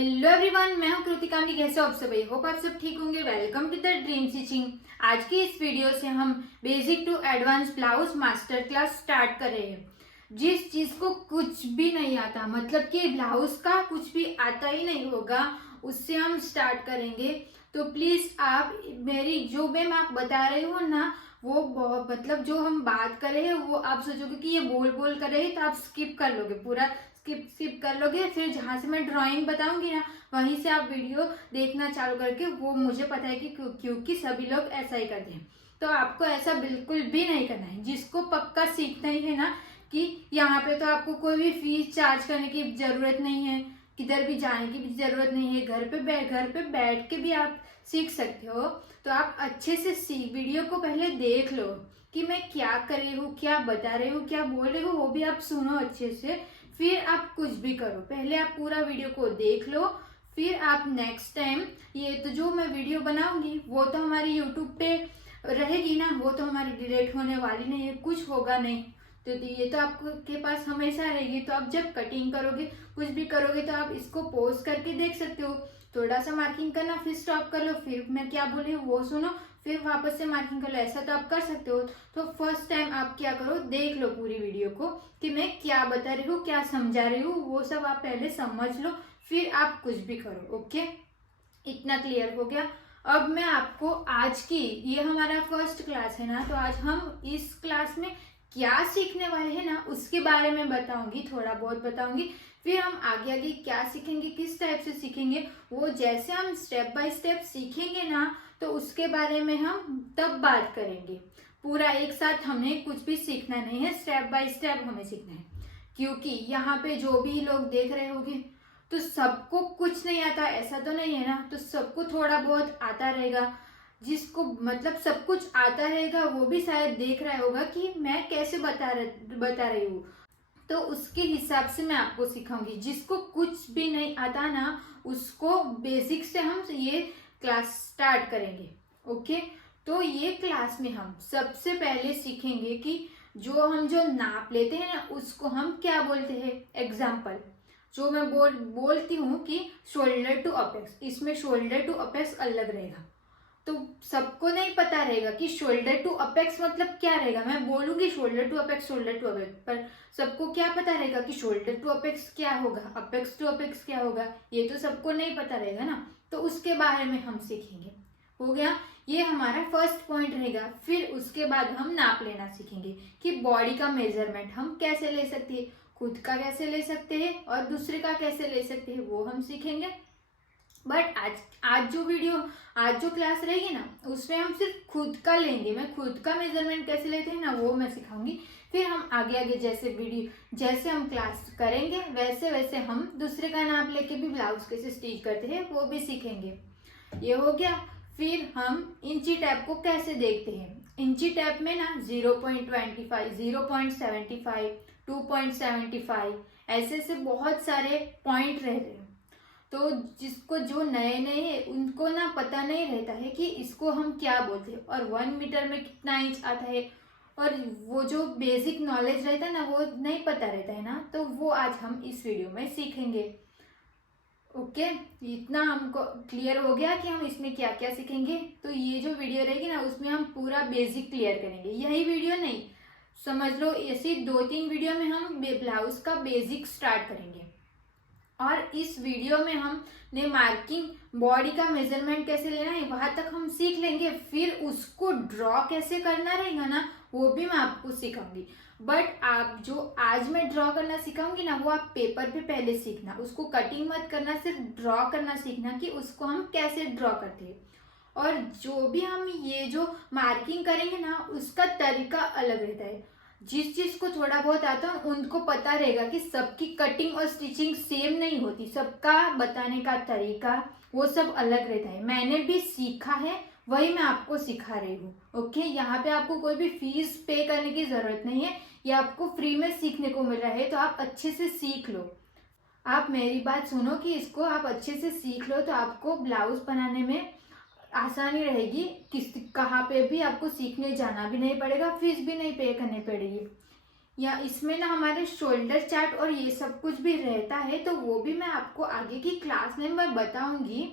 Hello everyone, मैं हूं कृतिका। कैसे हो आप सभी? होप आप सब ठीक होंगे। Welcome to the dream stitching. आज की इस वीडियो से हम basic to advance blouse master class start कर रहे हैं। जिस चीज को कुछ भी नहीं आता, मतलब कि ब्लाउज का कुछ भी आता ही नहीं होगा, उससे हम स्टार्ट करेंगे। तो प्लीज आप मेरी जो मैं आप बता रही हूँ ना, वो बहुत मतलब जो हम बात कर रहे हैं वो आप सोचोगे कि ये बोल बोल कर रहे हैं, तो आप स्किप कर लोगे, पूरा स्किप कर लोगे। फिर जहाँ से मैं ड्राइंग बताऊंगी ना, वहीं से आप वीडियो देखना चालू करके, वो मुझे पता है कि क्योंकि सभी लोग ऐसा ही करते हैं। तो आपको ऐसा बिल्कुल भी नहीं करना है। जिसको पक्का सीखना ही है ना, कि यहाँ पे तो आपको कोई भी फीस चार्ज करने की जरूरत नहीं है, किधर भी जाने की भी जरूरत नहीं है, घर पे बैठ के भी आप सीख सकते हो। तो आप अच्छे से वीडियो को पहले देख लो कि मैं क्या कर रही हूँ, क्या बता रही हूँ, क्या बोल रही हूँ, वो भी आप सुनो अच्छे से। फिर आप कुछ भी करो, पहले आप पूरा वीडियो को देख लो। फिर आप नेक्स्ट टाइम, ये तो जो मैं वीडियो बनाऊंगी वो तो हमारी यूट्यूब पे रहेगी ना, वो तो हमारी डिलीट होने वाली नहीं है, कुछ होगा नहीं। तो ये तो आपके पास हमेशा रहेगी। तो आप जब कटिंग करोगे, कुछ भी करोगे, तो आप इसको पॉज करके देख सकते हो। थोड़ा सा मार्किंग करना, फिर स्टॉप कर लो, फिर मैं क्या बोल रही हूँ वो सुनो, फिर वापस से मार्किंग कर लो। ऐसा तो आप कर सकते हो। तो फर्स्ट टाइम आप क्या करो, देख लो पूरी वीडियो को कि मैं क्या बता रही हूँ, क्या समझा रही हूँ, वो सब आप पहले समझ लो, फिर आप कुछ भी करो। ओके, इतना क्लियर हो गया। अब मैं आपको आज की, ये हमारा फर्स्ट क्लास है ना, तो आज हम इस क्लास में क्या सीखने वाले हैं ना, उसके बारे में बताऊंगी, थोड़ा बहुत बताऊंगी। फिर हम आगे आगे क्या सीखेंगे, किस टाइप से सीखेंगे, वो जैसे हम स्टेप बाय स्टेप सीखेंगे ना, तो उसके बारे में हम तब बात करेंगे। पूरा एक साथ हमें कुछ भी सीखना नहीं है, स्टेप बाय स्टेप हमें सीखना है। क्योंकि यहाँ पे जो भी लोग देख रहे होंगे, तो सबको कुछ नहीं आता ऐसा तो नहीं है ना, तो सबको थोड़ा बहुत आता रहेगा। जिसको मतलब सब कुछ आता रहेगा, वो भी शायद देख रहा होगा कि मैं कैसे बता रही हूँ। तो उसके हिसाब से मैं आपको सिखाऊंगी। जिसको कुछ भी नहीं आता ना, उसको बेसिक से हम ये क्लास स्टार्ट करेंगे। ओके, तो ये क्लास में हम सबसे पहले सीखेंगे कि जो नाप लेते हैं ना, उसको हम क्या बोलते हैं। एग्जाम्पल जो मैं बोलती हूँ कि शोल्डर टू अपेक्स, इसमें शोल्डर टू अपेक्स अलग रहेगा। तो सबको नहीं पता रहेगा कि शोल्डर टू अपेक्स मतलब क्या रहेगा। मैं बोलूंगी shoulder to apex, shoulder to apex, पर सबको क्या पता रहेगा कि शोल्डर टू अपेक्स क्या होगा, अपेक्स टू अपेक्स क्या होगा, ये तो सबको नहीं पता रहेगा ना। तो उसके बारे में हम सीखेंगे। हो गया, ये हमारा फर्स्ट पॉइंट रहेगा। फिर उसके बाद हम नाप लेना सीखेंगे कि बॉडी का मेजरमेंट हम कैसे ले सकते हैं, खुद का कैसे ले सकते हैं और दूसरे का कैसे ले सकते हैं, वो हम सीखेंगे। बट आज जो क्लास रहेगी ना, उसमें हम सिर्फ खुद का लेंगे। मैं खुद का मेजरमेंट कैसे लेते हैं ना, वो मैं सिखाऊंगी। फिर हम आगे आगे जैसे हम क्लास करेंगे, वैसे वैसे हम दूसरे का नाप लेके भी ब्लाउज कैसे स्टिच करते हैं, वो भी सीखेंगे। ये हो गया। फिर हम इंची टैप को कैसे देखते हैं। इंची टैप में ना 0.25, 0.75, 2.75, ऐसे बहुत सारे पॉइंट रहते हैं। तो जिसको जो नए नए है, उनको ना पता नहीं रहता है कि इसको हम क्या बोलते हैं, और 1 मीटर में कितना इंच आता है, और वो जो बेसिक नॉलेज रहता है ना, वो नहीं पता रहता है ना। तो वो आज हम इस वीडियो में सीखेंगे। ओके, इतना हमको क्लियर हो गया कि हम इसमें क्या क्या सीखेंगे। तो ये जो वीडियो रहेगी ना, उसमें हम पूरा बेसिक क्लियर करेंगे। यही वीडियो नहीं, समझ लो ऐसी 2-3 वीडियो में हम ब्लाउज का बेसिक स्टार्ट करेंगे। और इस वीडियो में हमने मार्किंग, बॉडी का मेजरमेंट कैसे लेना है, वहां तक हम सीख लेंगे। फिर उसको ड्रॉ कैसे करना रहेगा ना, वो भी मैं आपको सिखाऊंगी। बट आप जो आज मैं ड्रॉ करना सिखाऊंगी ना, वो आप पेपर पे पहले सीखना। उसको कटिंग मत करना, सिर्फ ड्रॉ करना सीखना कि उसको हम कैसे ड्रॉ करते हैं। और जो भी हम ये जो मार्किंग करेंगे ना, उसका तरीका अलग रहता है। जिस चीज को थोड़ा बहुत आता है, उनको पता रहेगा कि सबकी कटिंग और स्टिचिंग सेम नहीं होती, सबका बताने का तरीका वो सब अलग रहता है। मैंने भी सीखा है, वही मैं आपको सिखा रही हूँ। ओके, यहाँ पे आपको कोई भी फीस पे करने की जरूरत नहीं है, ये आपको फ्री में सीखने को मिल रहा है। तो आप अच्छे से सीख लो। आप मेरी बात सुनो कि इसको आप अच्छे से सीख लो, तो आपको ब्लाउज बनाने में आसानी रहेगी। कहाँ पे भी आपको सीखने जाना भी नहीं पड़ेगा, फीस भी नहीं पे करनी पड़ेगी। या इसमें ना हमारे शोल्डर चार्ट और ये सब कुछ भी रहता है, तो वो भी मैं आपको आगे की क्लास में मैं बताऊंगी।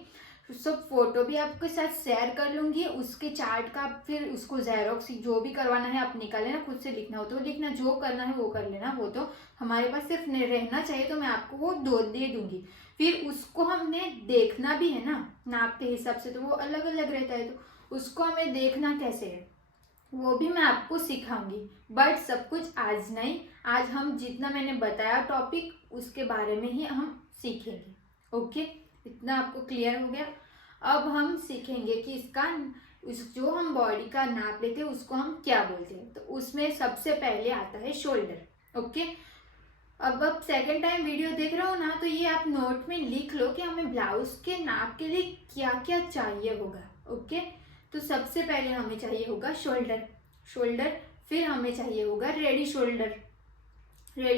सब फोटो भी आपके साथ शेयर कर लूंगी उसके चार्ट का। फिर उसको जेरोक्स जो भी करवाना है आप निकाल लेना, खुद से लिखना हो तो लिखना, जो करना है वो कर लेना। वो तो हमारे पास सिर्फ रहना चाहिए, तो मैं आपको वो दे दूंगी। फिर उसको हमने देखना भी है ना नाप के हिसाब से, तो वो अलग अलग रहता है, तो उसको हमें देखना कैसे है वो भी मैं आपको सिखाऊंगी। बट सब कुछ आज नहीं, आज हम जितना मैंने बताया टॉपिक उसके बारे में ही हम सीखेंगे। ओके, इतना आपको क्लियर हो गया। अब हम सीखेंगे कि इसका जो हम बॉडी का नाप लेते हैं उसको हम क्या बोलते हैं। तो उसमें सबसे पहले आता है शोल्डर। ओके, अब सेकंड टाइम वीडियो देख रहे हो ना, तो ये आप नोट में लिख लो कि हमें ब्लाउज के नाप के लिए क्या क्या चाहिए होगा। ओके, तो सबसे पहले हमें चाहिए होगा शोल्डर। फिर हमें चाहिए होगा रेडी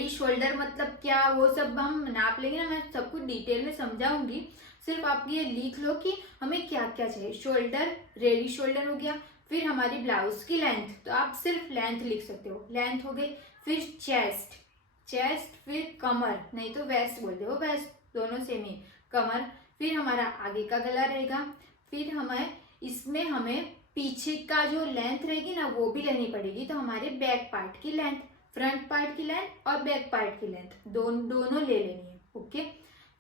शोल्डर मतलब क्या, वो सब हम नाप लेंगे ना, मैं सब कुछ डिटेल में समझाऊंगी। सिर्फ आप ये लिख लो कि हमें क्या क्या चाहिए। शोल्डर, रेडी शोल्डर हो गया। फिर हमारी ब्लाउज की लेंथ, तो आप सिर्फ लेंथ लिख सकते हो, लेंथ हो गई। फिर चेस्ट, फिर कमर, नहीं तो वेस्ट बोलते हो, वेस्ट दोनों सेम ही, कमर। फिर हमारा आगे का गला रहेगा। फिर हमें पीछे का जो लेंथ रहेगी ना वो भी लेनी पड़ेगी, तो हमारे बैक पार्ट की लेंथ, फ्रंट पार्ट की लेंथ और बैक पार्ट की लेंथ दोनों ले लेनी है। ओके,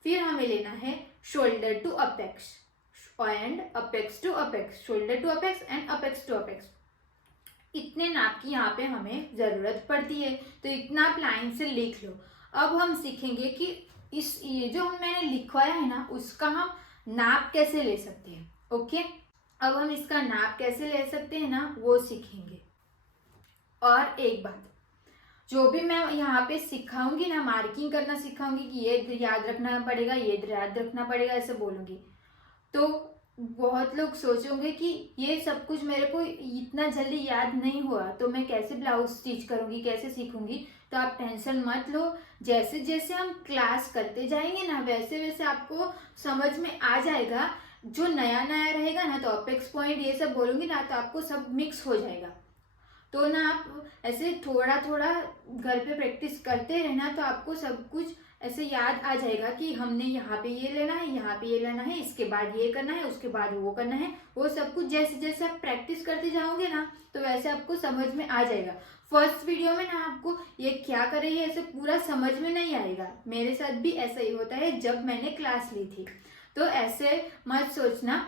फिर हमें लेना है shoulder to apex and apex to apex, shoulder to apex and apex to apex. इतने नाप की यहाँ पे हमें जरूरत पड़ती है, तो इतना आप लाइन से लिख लो। अब हम सीखेंगे कि ये जो मैंने लिखवाया है ना उसका हम नाप कैसे ले सकते हैं। ओके, अब हम इसका नाप कैसे ले सकते हैं ना वो सीखेंगे। और एक बात, जो भी मैं यहाँ पे सिखाऊंगी ना, मार्किंग करना सिखाऊंगी कि ये याद रखना पड़ेगा, ये याद रखना पड़ेगा, ऐसे बोलूंगी, तो बहुत लोग सोचोगे कि ये सब कुछ मेरे को इतना जल्दी याद नहीं हुआ, तो मैं कैसे ब्लाउज स्टिच करूंगी, कैसे सीखूंगी। तो आप टेंशन मत लो, जैसे जैसे हम क्लास करते जाएंगे ना वैसे वैसे आपको समझ में आ जाएगा। जो नया नया रहेगा ना, तो अपेक्स पॉइंट ये सब बोलूंगी ना, तो आपको सब मिक्स हो जाएगा। तो ना आप ऐसे थोड़ा थोड़ा घर पे प्रैक्टिस करते रहना, तो आपको सब कुछ ऐसे याद आ जाएगा कि हमने यहाँ पे ये लेना है, यहाँ पे ये लेना है, इसके बाद ये करना है, उसके बाद वो करना है। वो सब कुछ जैसे जैसे आप प्रैक्टिस करते जाओगे ना, तो वैसे आपको समझ में आ जाएगा। फर्स्ट वीडियो में ना आपको ये क्या कर रही है ऐसे पूरा समझ में नहीं आएगा। मेरे साथ भी ऐसा ही होता है जब मैंने क्लास ली थी। तो ऐसे मत सोचना,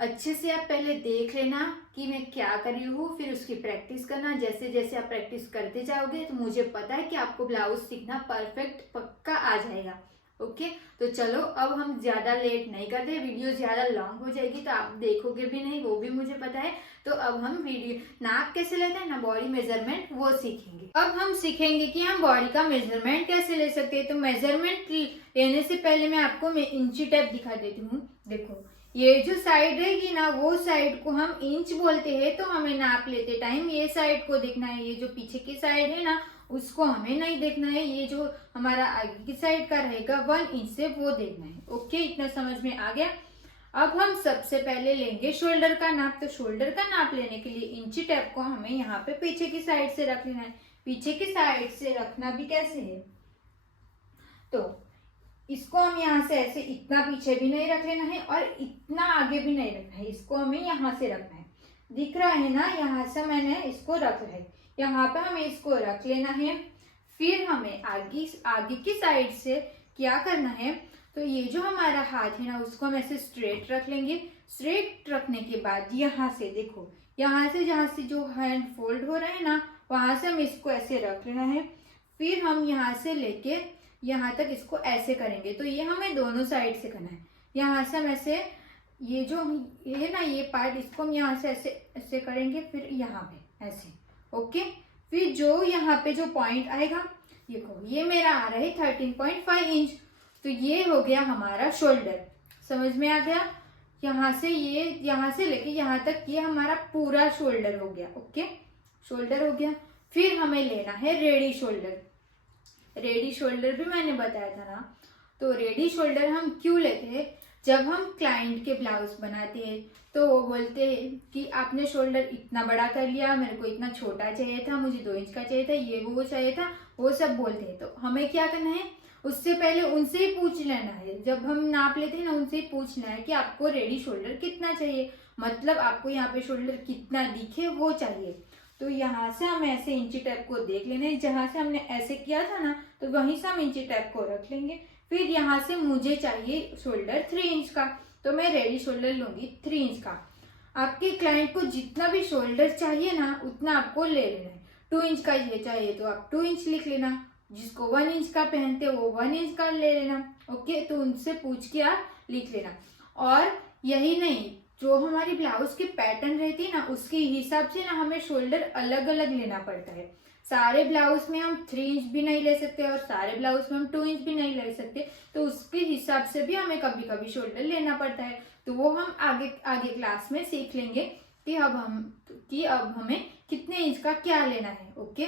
अच्छे से आप पहले देख लेना कि मैं क्या कर रही हूँ, फिर उसकी प्रैक्टिस करना। जैसे जैसे आप प्रैक्टिस करते जाओगे तो मुझे पता है कि आपको ब्लाउज सीखना परफेक्ट पक्का आ जाएगा। ओके, तो चलो अब हम ज्यादा लेट नहीं करते, वीडियो ज्यादा लॉन्ग हो जाएगी तो आप देखोगे भी नहीं, वो भी मुझे पता है। तो अब हम वीडियो नाप कैसे लेते हैं ना, बॉडी मेजरमेंट, वो सीखेंगे। अब हम सीखेंगे कि हम बॉडी का मेजरमेंट कैसे ले सकते हैं। तो मेजरमेंट लेने से पहले मैं आपको इंची टेप दिखा देती हूँ। देखो, ये जो साइड रहेगी ना वो साइड को हम इंच बोलते हैं। तो हमें नाप लेते टाइम ये साइड को देखना है, ये जो पीछे की साइड है ना उसको हमें नहीं देखना है, ये जो हमारा आगे की साइड का रहेगा 1 इंच से वो देखना है। ओके, इतना समझ में आ गया। अब हम सबसे पहले लेंगे शोल्डर का नाप। तो शोल्डर का नाप लेने के लिए इंची टेप को हमें यहाँ पे पीछे की साइड से रख लेना है। पीछे की साइड से रखना भी कैसे है, तो इसको हम यहाँ से ऐसे इतना पीछे भी नहीं रख लेना है और इतना आगे भी नहीं रखना है, इसको हमें यहाँ से रखना है। दिख रहा है ना, यहाँ से मैंने इसको रखा है, यहाँ पे हमें इसको रख लेना है। फिर हमें आगे की साइड से क्या करना है, तो ये जो हमारा हाथ है ना उसको हम ऐसे स्ट्रेट रख लेंगे। स्ट्रेट रखने के बाद यहाँ से देखो, यहाँ से जहाँ से जो हैंड फोल्ड हो रहा है ना वहां से हम इसको ऐसे रख लेना है। फिर हम यहाँ से लेके यहाँ तक इसको ऐसे करेंगे। तो ये हमें दोनों साइड से करना है। यहाँ से हम ऐसे, ये जो है ना ये पार्ट, इसको हम यहाँ से ऐसे ऐसे करेंगे, फिर यहाँ पे ऐसे। ओके, फिर जो यहाँ पे जो पॉइंट आएगा, देखो ये मेरा आ रहा है 13.5 इंच। तो ये हो गया हमारा शोल्डर, समझ में आ गया। यहाँ से लेके यहाँ तक ये हमारा पूरा शोल्डर हो गया। ओके, शोल्डर हो गया। फिर हमें लेना है रेडी शोल्डर। रेडी शोल्डर भी मैंने बताया था ना, तो रेडी शोल्डर हम क्यों लेते हैं, जब हम क्लाइंट के ब्लाउज बनाते हैं तो वो बोलते हैं कि आपने शोल्डर इतना बड़ा कर लिया, मेरे को इतना छोटा चाहिए था, मुझे 2 इंच का चाहिए था, ये वो चाहिए था, वो सब बोलते हैं। तो हमें क्या करना है, उससे पहले उनसे ही पूछ लेना है। जब हम नाप लेते हैं ना, उनसे ही पूछना है कि आपको रेडी शोल्डर कितना चाहिए, मतलब आपको यहाँ पे शोल्डर कितना दिखे वो चाहिए। तो यहाँ से हम ऐसे इंची टेप को देख लेना है, जहाँ से हमने ऐसे किया था ना तो वहीं से हम इंची टेप को रख लेंगे। फिर यहाँ से मुझे चाहिए शोल्डर 3 इंच का, तो मैं रेडी शोल्डर लूंगी 3 इंच का। आपके क्लाइंट को जितना भी शोल्डर चाहिए ना उतना आपको ले लेना है। 2 इंच का ये चाहिए तो आप 2 इंच लिख लेना, जिसको 1 इंच का पहनते वो 1 इंच का ले लेना। ओके, तो उनसे पूछ के आप लिख लेना। और यही नहीं, जो हमारी ब्लाउज की पैटर्न रहती है ना उसके हिसाब से ना हमें शोल्डर अलग अलग लेना पड़ता है। सारे ब्लाउज में हम 3 इंच भी नहीं ले सकते और सारे ब्लाउज में हम 2 इंच भी नहीं ले सकते, तो उसके हिसाब से भी हमें कभी कभी शोल्डर लेना पड़ता है। तो वो हम आगे आगे क्लास में सीख लेंगे कि अब हमें कितने इंच का क्या लेना है। ओके,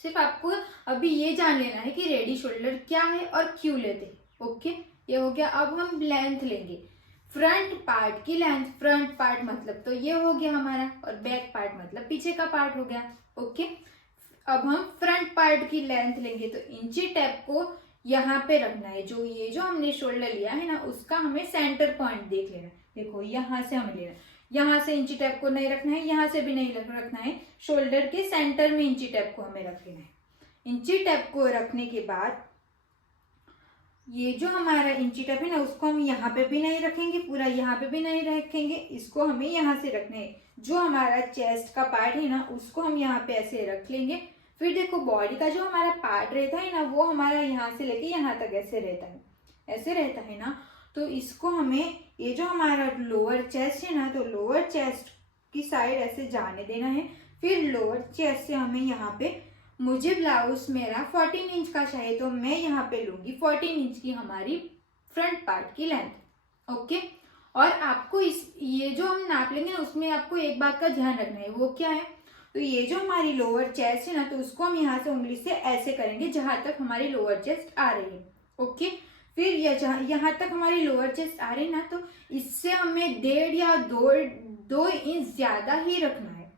सिर्फ आपको अभी ये जान लेना है कि रेडी शोल्डर क्या है और क्यों लेते हैं। ओके, ये हो गया। अब हम लेंथ लेंगे, फ्रंट पार्ट की लेंथ। फ्रंट पार्ट मतलब तो ये हो गया हमारा, और बैक पार्ट मतलब पीछे का पार्ट हो गया। ओके, अब हम फ्रंट पार्ट की लेंथ लेंगे, तो इंची टेप को यहाँ पे रखना है। ये जो हमने शोल्डर लिया है ना उसका हमें सेंटर पॉइंट देख लेना है। देखो यहाँ से हमें लेना, यहाँ से इंची टेप को नहीं रखना है, यहाँ से भी नहीं रखना है, शोल्डर के सेंटर में इंची टेप को हमें रख लेना है। इंची टेप को रखने के बाद ये जो हमारा इंची टेप है ना उसको हम यहाँ पे भी नहीं रखेंगे, पूरा यहाँ पे भी नहीं रखेंगे, इसको हमें यहाँ से रखना है। जो हमारा चेस्ट का पार्ट है ना उसको हम यहाँ पे ऐसे रख लेंगे। फिर देखो बॉडी का जो हमारा पार्ट रहता है ना वो हमारा यहाँ से लेके यहाँ तक ऐसे रहता है, ऐसे रहता है ना। तो इसको हमें, ये जो हमारा लोअर चेस्ट है ना, तो लोअर चेस्ट की साइड ऐसे जाने देना है। फिर लोअर चेस्ट से हमें यहाँ पे, मुझे ब्लाउज मेरा 14 इंच का चाहिए तो मैं यहाँ पे लूंगी 14 इंच की हमारी फ्रंट पार्ट की लेंथ। ओके, और आपको ये जो हम नाप लेंगे उसमें आपको एक बात का ध्यान रखना है, वो क्या है, तो ये जो हमारी लोअर चेस्ट है ना तो उसको हम यहाँ से उंगली से ऐसे करेंगे जहां तक हमारी लोअर चेस्ट आ रही है। ओके, फिर यहाँ तक हमारी लोअर चेस्ट आ रही है ना तो इससे हमें 1.5 या 2 इंच ज्यादा ही रखना है,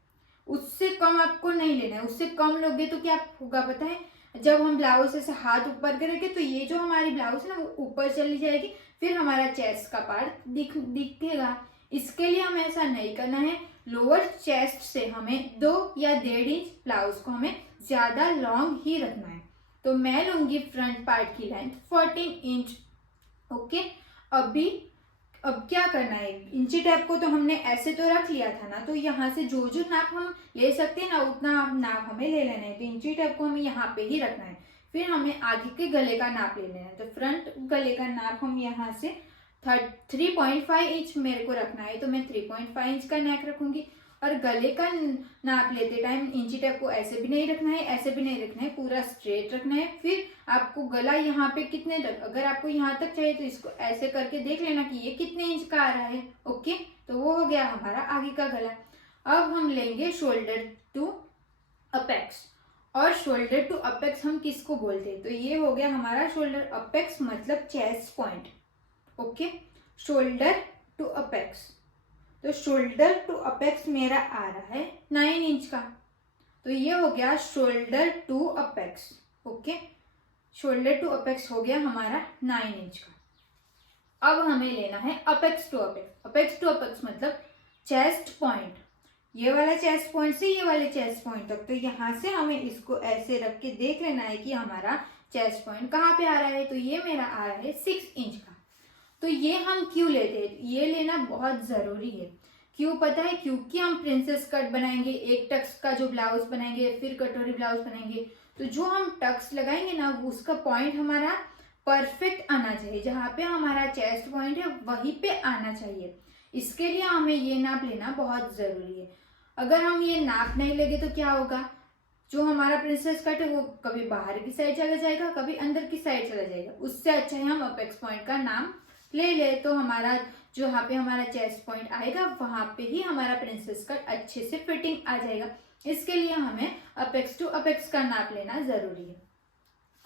उससे कम आपको नहीं लेना है। उससे कम लोगे तो क्या होगा पता है, जब हम ब्लाउज से हाथ ऊपर करेंगे तो ये जो हमारी ब्लाउज है ना वो ऊपर चली जाएगी, फिर हमारा चेस्ट का पार्ट दिखेगा। इसके लिए हमें ऐसा नहीं करना है। लोअर चेस्ट से हमें 2 या 1.5 इंच ब्लाउज को हमें ज्यादा लॉन्ग ही रखना है। तो मैं लूंगी फ्रंट पार्ट की लेंथ 14 इंच। ओके, अब क्या करना है, इंची टेप को तो हमने ऐसे तो रख लिया था ना, तो यहाँ से जो जो नाप हम ले सकते हैं ना उतना नाप हमें ले लेना है। तो इंची टेप को हमें यहाँ पे ही रखना है। फिर हमें आगे के गले का नाप ले लेना है। तो फ्रंट गले का नाप हम यहाँ से 3.5 इंच मेरे को रखना है, तो मैं 3.5 इंच का नेक रखूंगी। और गले का नाप लेते टाइम इंची टेप को ऐसे भी नहीं रखना है, ऐसे भी नहीं रखना है, पूरा स्ट्रेट रखना है। फिर आपको गला यहाँ पे कितने तक, अगर आपको यहाँ तक चाहिए तो इसको ऐसे करके देख लेना कि ये कितने इंच का आ रहा है। ओके, तो वो हो गया हमारा आगे का गला। अब हम लेंगे शोल्डर टू अपेक्स। और शोल्डर टू अपेक्स हम किसको बोलते हैं, तो ये हो गया हमारा शोल्डर अपेक्स मतलब chest point. Okay, shoulder to apex, तो शोल्डर टू अपेक्स मेरा आ रहा है 9 इंच का, तो ये हो गया shoulder to apex. Okay, shoulder to apex हो गया हमारा 9 इंच का। अब हमें लेना है apex to apex. Apex to apex मतलब चेस्ट पॉइंट, ये वाला चेस्ट पॉइंट से ये वाले चेस्ट पॉइंट तक। तो यहाँ से हमें इसको ऐसे रख के देख लेना है कि हमारा चेस्ट पॉइंट कहाँ पे आ रहा है, तो ये मेरा आ रहा है 6 इंच का। तो ये हम क्यों लेते हैं, ये लेना बहुत जरूरी है। क्यों पता है, क्योंकि हम प्रिंसेस कट बनाएंगे, एक टक्स का जो ब्लाउज बनाएंगे, फिर कटोरी ब्लाउज बनाएंगे, तो जो हम टक्स लगाएंगे ना उसका पॉइंट हमारा परफेक्ट आना चाहिए, जहाँ पे हमारा चेस्ट पॉइंट है वहीं पे आना चाहिए। इसके लिए हमें ये नाप लेना बहुत जरूरी है। अगर हम ये नाप नहीं लेंगे तो क्या होगा, जो हमारा प्रिंसेस कट है वो कभी बाहर की साइड चला जाएगा, कभी अंदर की साइड चला जाएगा। उससे अच्छा है हम अपेक्स पॉइंट का नाम ले ले, तो हमारा जो यहाँ पे हमारा चेस्ट पॉइंट आएगा वहां पे ही हमारा प्रिंसेस कट अच्छे से फिटिंग आ जाएगा। इसके लिए हमें अपेक्स टू अपेक्स का नाप लेना जरूरी है।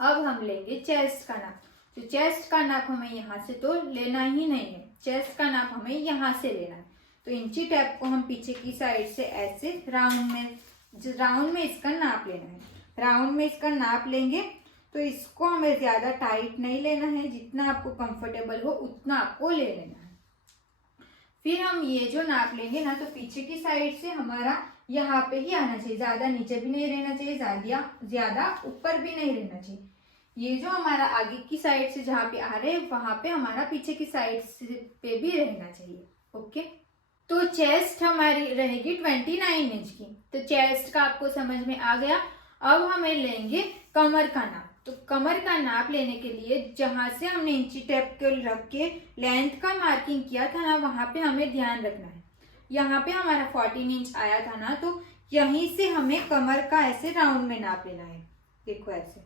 अब हम लेंगे चेस्ट का नाप। तो चेस्ट का नाप हमें यहाँ से तो लेना ही नहीं है, चेस्ट का नाप हमें यहाँ से लेना है। तो इंची टेप को हम पीछे की साइड से ऐसे राउंड में इसका नाप लेना है। राउंड में इसका नाप लेंगे तो इसको हमें ज्यादा टाइट नहीं लेना है, जितना आपको कंफर्टेबल हो उतना आपको ले लेना है। फिर हम ये जो नाप लेंगे ना, तो पीछे की साइड से हमारा यहाँ पे ही आना चाहिए, ज्यादा नीचे भी नहीं रहना चाहिए, ज्यादा ऊपर भी नहीं रहना चाहिए। ये जो हमारा आगे की साइड से जहाँ पे आ रहे हैं वहां पे हमारा पीछे की साइड पे भी रहना चाहिए। ओके, तो चेस्ट हमारी रहेगी 29 इंच की। तो चेस्ट का आपको समझ में आ गया। अब हमें लेंगे कमर का नाप। तो कमर का नाप लेने के लिए जहां से हमने इंची टेप को रख के लेंथ का मार्किंग किया था ना, वहां पे हमें ध्यान रखना है। यहाँ पे हमारा 14 इंच आया था ना, तो यहीं से हमें कमर का ऐसे राउंड में नाप लेना है। देखो ऐसे,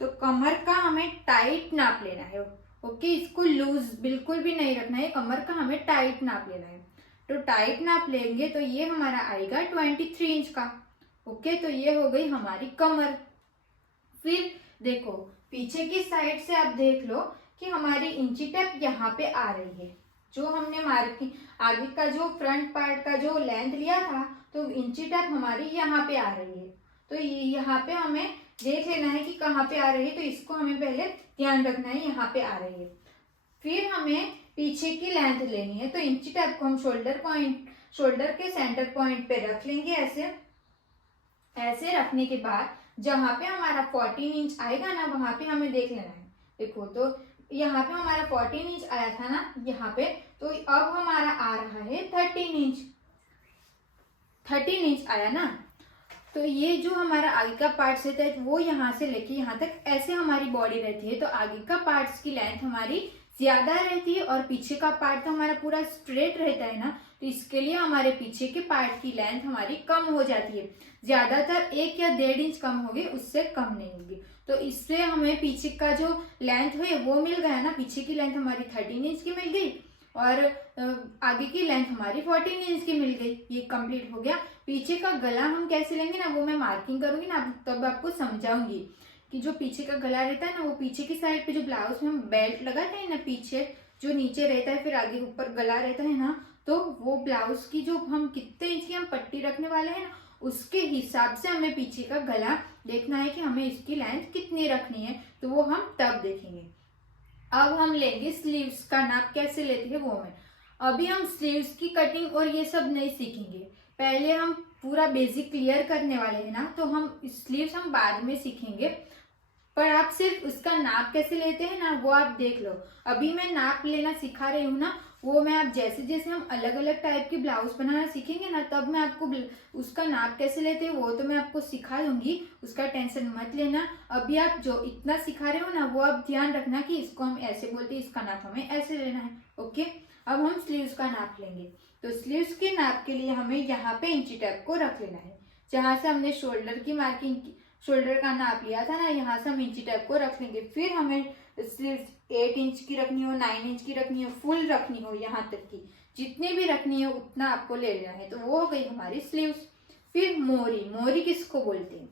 तो कमर का हमें टाइट नाप लेना है। ओके, इसको लूज बिल्कुल भी नहीं रखना है, कमर का हमें टाइट नाप लेना है। तो टाइट नाप लेंगे तो ये हमारा आएगा 23 इंच का। ओके, तो ये हो गई हमारी कमर। फिर देखो पीछे की साइड से आप देख लो कि हमारी इंची टेप यहाँ पे आ रही है। जो हमने मार्किंग आगे का जो फ्रंट पार्ट का जो लेंथ लिया था, तो इंची टेप हमारी यहाँ पे आ रही है। तो यहाँ पे हमें देख लेना है कि कहाँ पे आ रही है, तो इसको हमें पहले ध्यान रखना है, यहाँ पे आ रही है। फिर हमें पीछे की लेंथ लेनी है, तो इंची टेप को हम शोल्डर के सेंटर पॉइंट पे रख लेंगे। ऐसे रखने के बाद जहाँ पे हमारा 14 इंच आएगा ना, वहां पे हमें देख लेना है। देखो तो यहाँ पे हमारा 14 इंच आया था ना यहाँ पे, तो अब हमारा आ रहा है 13 इंच आया ना। तो ये जो हमारा आगे का पार्ट रहता है वो यहाँ से लेके यहाँ तक ऐसे हमारी बॉडी रहती है। तो आगे का पार्ट्स की लेंथ हमारी ज्यादा रहती है और पीछे का पार्ट तो हमारा पूरा स्ट्रेट रहता है ना, तो इसके लिए हमारे पीछे के पार्ट की लेंथ हमारी कम हो जाती है। ज्यादातर 1 या 1.5 इंच कम होगी, उससे कम नहीं होगी। तो इससे हमें पीछे का जो लेंथ है वो मिल गया ना। पीछे की लेंथ हमारी 13 इंच की मिल गई और आगे की लेंथ हमारी 14 इंच की मिल गई। ये कंप्लीट हो गया। पीछे का गला हम कैसे लेंगे ना, वो मैं मार्किंग करूंगी ना, तब आपको समझाऊंगी कि जो पीछे का गला रहता है ना, वो पीछे की साइड पे जो ब्लाउज में हम बेल्ट लगाते हैं ना, पीछे जो नीचे रहता है फिर आगे ऊपर गला रहता है ना, तो वो ब्लाउज की जो हम कितने इंच की हम पट्टी रखने वाले हैं ना, उसके हिसाब से हमें पीछे का गला देखना है कि हमें इसकी लेंथ कितनी रखनी है, तो वो हम तब देखेंगे। अब हम लेंगे स्लीव्स का नाप कैसे लेते हैं वो मैं। अभी हम स्लीव्स की कटिंग और ये सब नहीं सीखेंगे, पहले हम पूरा बेसिक क्लियर करने वाले हैं ना, तो हम स्लीव्स हम बाद में सीखेंगे। पर आप सिर्फ उसका नाप कैसे लेते हैं ना, वो आप देख लो। अभी मैं नाप लेना सिखा रही हूँ ना, वो मैं आप जैसे जैसे हम अलग अलग टाइप के ब्लाउज बनाना सीखेंगे ना, तब मैं आपको उसका नाप कैसे लेते हैं वो तो मैं आपको सिखा दूंगी, उसका टेंशन मत लेना। अभी आप जो इतना सिखा रहे हो ना, वो आप ध्यान रखना कि इसको हम ऐसे बोलते हैं, इसका नाप हमें ऐसे लेना है। ओके, अब हम स्लीव्स का नाप लेंगे। तो स्लीव्स के नाप के लिए हमें यहाँ पे इंची टेप को रख लेना है। जहां से हमने शोल्डर का नाप लिया था ना, यहाँ से हम इंची टेप को रख लेंगे। फिर हमें स्लीव्स 8 इंच की रखनी हो, 9 इंच की रखनी हो, फुल रखनी हो, यहाँ तक की जितनी भी रखनी हो उतना आपको ले लेना है। तो वो हो गई हमारी स्लीव्स। फिर मोरी किसको बोलते हैं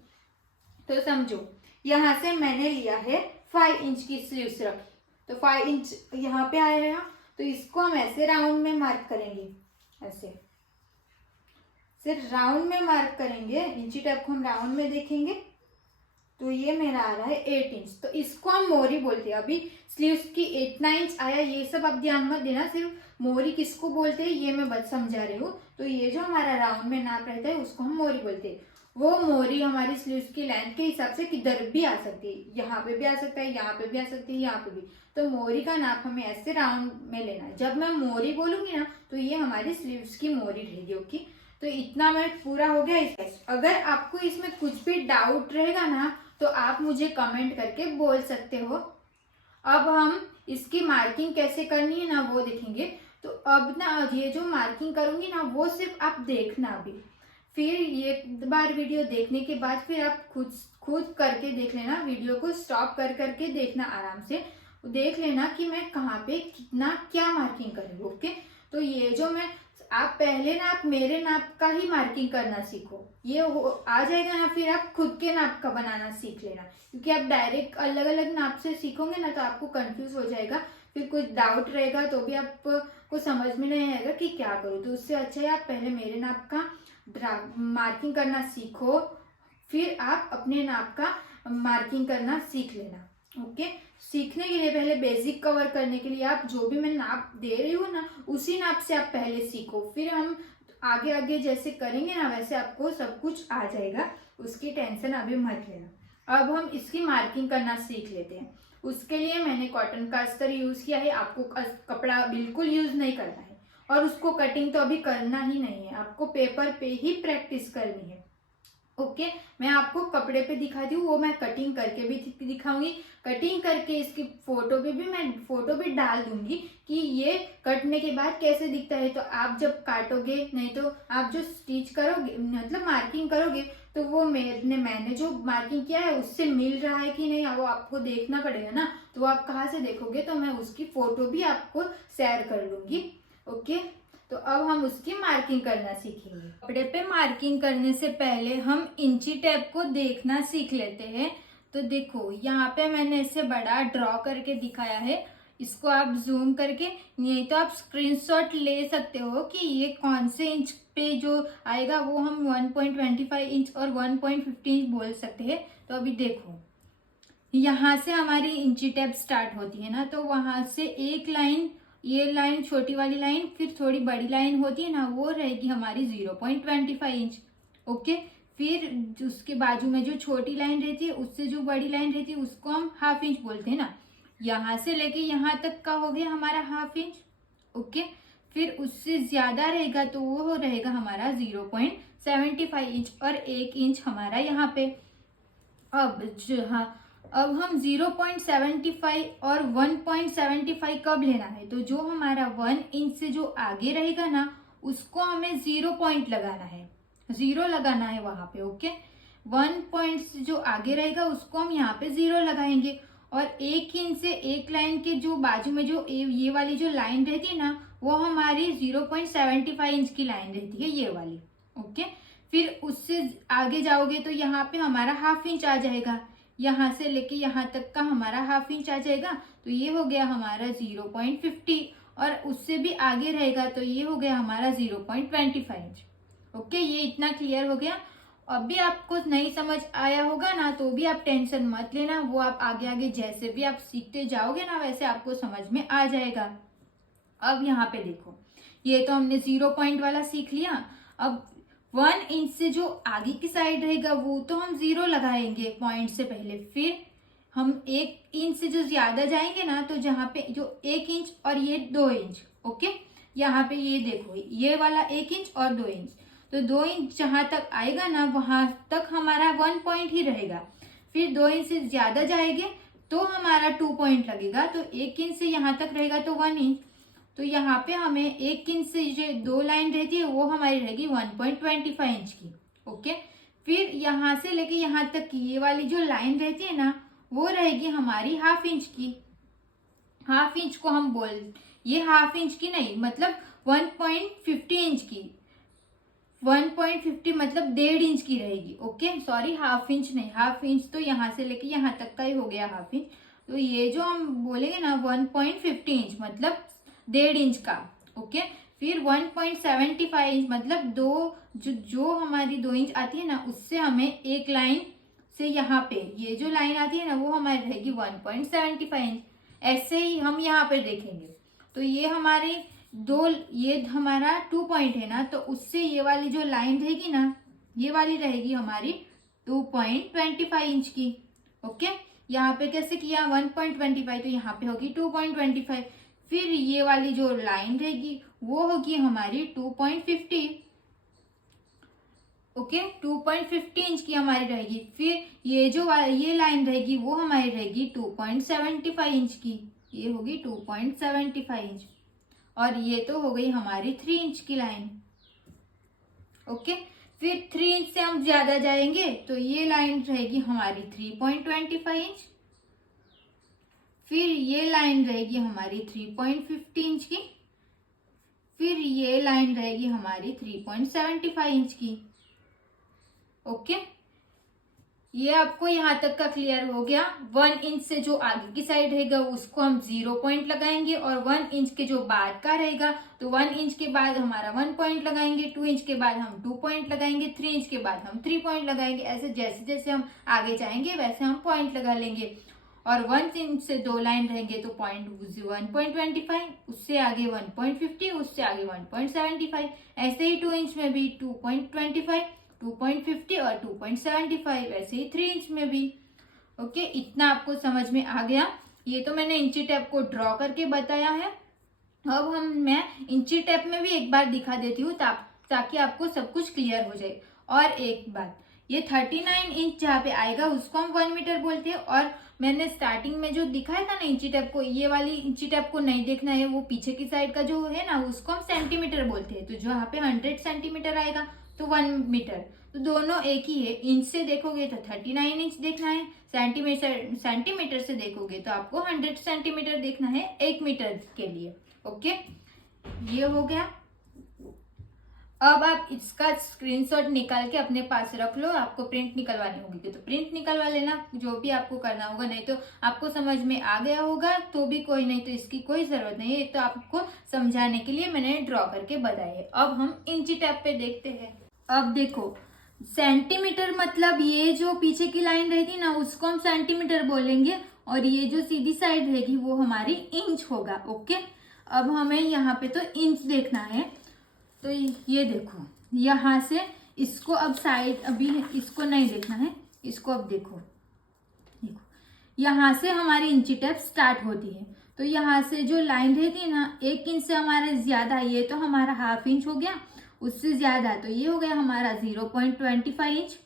तो समझो, यहाँ से मैंने लिया है 5 इंच की स्लीव्स रखी, तो 5 इंच यहाँ पे आएगा। तो इसको हम ऐसे राउंड में मार्क करेंगे, ऐसे सिर्फ राउंड में मार्क करेंगे। इंची टेप को हम राउंड में देखेंगे तो ये मेरा आ रहा है 8 इंच, तो इसको हम मोरी बोलते हैं। अभी स्लीव्स की 8-9 इंच आया, ये सब आप ध्यान मत देना, सिर्फ मोरी किसको बोलते हैं ये मैं बस समझा रही हूँ। तो ये जो हमारा राउंड में नाप रहता है उसको हम मोरी बोलते हैं। वो मोरी हमारी स्लीव्स की लेंथ के हिसाब से किधर भी आ सकती है, यहाँ पे भी आ सकता है, यहाँ पे भी आ सकती है, यहाँ पे भी। तो मोरी का नाप हमें ऐसे राउंड में लेना है। जब मैं मोरी बोलूंगी ना, तो ये हमारी स्लीव्स की मोरी रहेगी। ओके, तो इतना मैं पूरा हो गया। अगर आपको इसमें कुछ भी डाउट रहेगा ना, तो आप मुझे कमेंट करके बोल सकते हो। अब हम इसकी मार्किंग कैसे करनी है ना वो देखेंगे। तो अब ना ये जो मार्किंग करूंगी ना, वो सिर्फ आप देखना अभी, फिर ये बार वीडियो देखने के बाद फिर आप खुद करके देख लेना। वीडियो को स्टॉप करके देखना, आराम से देख लेना कि मैं कहाँ पे कितना क्या मार्किंग करूँ। ओके, तो ये जो मैं आप पहले ना आप मेरे नाप का ही मार्किंग करना सीखो, ये आ जाएगा ना, फिर आप खुद के नाप का बनाना सीख लेना। क्योंकि आप डायरेक्ट अलग अलग नाप से सीखोगे ना तो आपको कंफ्यूज हो जाएगा, फिर कुछ डाउट रहेगा तो भी आपको समझ में नहीं आएगा कि क्या करूँ। तो उससे अच्छा है आप पहले मेरे नाप का मार्किंग करना सीखो, फिर आप अपने नाप का मार्किंग करना सीख लेना। ओके, सीखने के लिए पहले बेसिक कवर करने के लिए आप जो भी मैं नाप दे रही हूँ ना उसी नाप से आप पहले सीखो, फिर हम आगे आगे जैसे करेंगे ना वैसे आपको सब कुछ आ जाएगा, उसकी टेंशन अभी मत लेना। अब हम इसकी मार्किंग करना सीख लेते हैं। उसके लिए मैंने कॉटन का अस्तर यूज किया है। आपको कपड़ा बिल्कुल यूज नहीं करना है और उसको कटिंग तो अभी करना ही नहीं है, आपको पेपर पे ही प्रैक्टिस करनी है। ओके, मैं आपको कपड़े पे दिखाती हूँ, वो मैं कटिंग करके भी दिखाऊंगी। कटिंग करके इसकी फोटो भी डाल दूंगी कि ये कटने के बाद कैसे दिखता है। तो आप जब काटोगे, नहीं तो आप जो स्टिच करोगे मतलब मार्किंग करोगे तो वो मैंने जो मार्किंग किया है उससे मिल रहा है कि नहीं वो आपको देखना पड़ेगा ना। तो आप कहाँ से देखोगे, तो मैं उसकी फोटो भी आपको शेयर कर लूंगी। ओके, तो अब हम उसकी मार्किंग करना सीखेंगे। कपड़े पे मार्किंग करने से पहले हम इंची टेप को देखना सीख लेते हैं। तो देखो यहाँ पे मैंने ऐसे बड़ा ड्रॉ करके दिखाया है, इसको आप जूम करके, नहीं तो आप स्क्रीनशॉट ले सकते हो कि ये कौन से इंच पे जो आएगा वो हम 1.25 इंच और 1.50 इंच बोल सकते हैं। तो अभी देखो यहाँ से हमारी इंची टेप स्टार्ट होती है ना, तो वहां से एक लाइन, ये लाइन छोटी वाली लाइन, फिर थोड़ी बड़ी लाइन होती है ना, वो रहेगी हमारी 0.25 इंच। ओके, फिर उसके बाजू में जो छोटी लाइन रहती है उससे जो बड़ी लाइन रहती है उसको हम हाफ इंच बोलते हैं ना। यहाँ से लेके यहाँ तक का हो गया हमारा हाफ इंच। ओके, फिर उससे ज्यादा रहेगा तो वो रहेगा हमारा 0.75 इंच और 1 इंच हमारा यहाँ पे। अब हम 0.75 और 1.75 कब लेना है, तो जो हमारा 1 इंच से जो आगे रहेगा ना उसको हमें 0 पॉइंट लगाना है, 0 लगाना है वहां पे। ओके, 1 पॉइंट से जो आगे रहेगा उसको हम यहाँ पे 0 लगाएंगे। और 1 इंच से एक लाइन के जो बाजू में जो ये वाली जो लाइन रहती है ना वो हमारी 0.75 इंच की लाइन रहती है, ये वाली। ओके, फिर उससे आगे जाओगे तो यहाँ पे हमारा हाफ इंच आ जाएगा, यहाँ से लेके यहाँ तक का हमारा हाफ इंच आ जाएगा। तो ये हो गया हमारा 0.50 और उससे भी आगे रहेगा तो ये हो गया हमारा 0.25 इंच। ओके, ये इतना क्लियर हो गया। अब भी आपको नहीं समझ आया होगा ना तो भी आप टेंशन मत लेना, वो आप आगे आगे जैसे भी आप सीखते जाओगे ना वैसे आपको समझ में आ जाएगा। अब यहाँ पे देखो, ये तो हमने 0 पॉइंट वाला सीख लिया। अब 1 इंच से जो आगे की साइड रहेगा वो तो हम 0 लगाएंगे पॉइंट से पहले। फिर हम 1 इंच से जो ज्यादा जाएंगे ना तो जहाँ पे जो 1 इंच और ये 2 इंच। ओके, यहाँ पे ये देखो ये वाला 1 इंच और 2 इंच, तो 2 इंच जहां तक आएगा ना वहां तक हमारा 1 पॉइंट ही रहेगा। फिर 2 इंच से ज्यादा जाएंगे तो हमारा 2 पॉइंट लगेगा, तो 1 इंच से यहाँ तक रहेगा तो 1 इंच। तो यहाँ पे हमें 1 इंच से जो 2 लाइन रहती है वो हमारी रहेगी 1.25 इंच की। ओके, फिर यहाँ से लेके यहाँ तक की ये वाली जो लाइन रहती है ना वो रहेगी हमारी हाफ इंच की। हाफ इंच को हम ये हाफ इंच की नहीं, मतलब 1.50 इंच की, 1.50 मतलब 1.5 इंच की रहेगी। ओके, सॉरी हाफ इंच नहीं, हाफ इंच तो यहाँ से लेके यहाँ तक का ही हो गया हाफ इंच। तो ये जो हम बोलेंगे ना 1.50 इंच मतलब 1.5 इंच का। ओके, फिर 1.75 इंच मतलब जो हमारी 2 इंच आती है ना उससे हमें एक लाइन से यहाँ पे ये जो लाइन आती है ना वो हमारी रहेगी 1.75 इंच। ऐसे ही हम यहाँ पे देखेंगे तो ये हमारा 2 पॉइंट है ना, तो उससे ये वाली जो लाइन रहेगी ना ये वाली रहेगी हमारी 2.25 इंच की। ओके, यहाँ पे कैसे किया 1.25 तो यहाँ पे होगी 2.25। फिर ये वाली जो लाइन रहेगी वो होगी हमारी 2.50। ओके, 2.50 इंच की हमारी रहेगी। फिर ये लाइन रहेगी वो हमारी रहेगी 2.75 इंच की, ये होगी 2.75 इंच। और ये तो हो गई हमारी 3 इंच की लाइन। ओके, फिर 3 इंच से हम ज्यादा जाएंगे तो ये लाइन रहेगी हमारी 3.25 इंच। फिर ये लाइन रहेगी हमारी 3.50 इंच की। फिर ये लाइन रहेगी हमारी 3.75 इंच की। ओके, ये आपको यहाँ तक का क्लियर हो गया। 1 इंच से जो आगे की साइड रहेगा उसको हम 0 पॉइंट लगाएंगे, और 1 इंच के जो बाद का रहेगा तो 1 इंच के बाद हमारा 1 पॉइंट लगाएंगे, 2 इंच के बाद हम 2 पॉइंट लगाएंगे, 3 इंच के बाद हम 3 पॉइंट लगाएंगे। ऐसे जैसे जैसे हम आगे जाएंगे वैसे हम पॉइंट लगा लेंगे। और 1 इंच से 2 लाइन रहेंगे तो पॉइंट 1.25, उससे आगे 1.50, उससे आगे 1.75। ऐसे ही 2 इंच में भी 2.25, 2.50 और 2.75, वैसे ही 3 इंच में भी। ओके, इतना आपको समझ में आ गया। ये तो मैंने इंची टेप को ड्रॉ करके बताया है। अब मैं इंची टेप में भी एक बार दिखा देती हूँ ताकि आपको सब कुछ क्लियर हो जाए। और एक बात, ये 39 इंच जहाँ पे आएगा उसको हम 1 मीटर बोलते हैं। और मैंने स्टार्टिंग में जो दिखाया था ना इंची टेप को, ये वाली इंची टेप को नहीं देखना है, वो पीछे की साइड का जो है ना उसको हम सेंटीमीटर बोलते हैं। तो जहाँ पे 100 सेंटीमीटर आएगा तो 1 मीटर, तो दोनों एक ही है। इंच से देखोगे तो 39 इंच देखना है, सेंटीमीटर से देखोगे तो आपको 100 सेंटीमीटर देखना है 1 मीटर के लिए। ओके, ये हो गया। अब आप इसका स्क्रीनशॉट निकाल के अपने पास रख लो। आपको प्रिंट निकलवानी होगी तो प्रिंट निकलवा लेना, जो भी आपको करना होगा। नहीं तो आपको समझ में आ गया होगा तो भी कोई नहीं, तो इसकी कोई जरूरत नहीं है। तो आपको समझाने के लिए मैंने ड्रॉ करके बताया है। अब हम इंची टेप पे देखते हैं। अब देखो, सेंटीमीटर मतलब ये जो पीछे की लाइन रहेगी ना उसको हम सेंटीमीटर बोलेंगे, और ये जो सीधी साइड रहेगी वो हमारी इंच होगा। ओके, अब हमें यहाँ पे तो इंच देखना है। तो ये देखो, यहाँ से इसको अब साइड, अभी इसको नहीं देखना है, इसको अब देखो, यहाँ से हमारी इंची टेप स्टार्ट होती है। तो यहाँ से जो लाइन रहती है ना 1 इंच से हमारा ज्यादा, ये तो हमारा ½ इंच हो गया, उससे ज्यादा तो ये हो गया हमारा 0.25 इंच,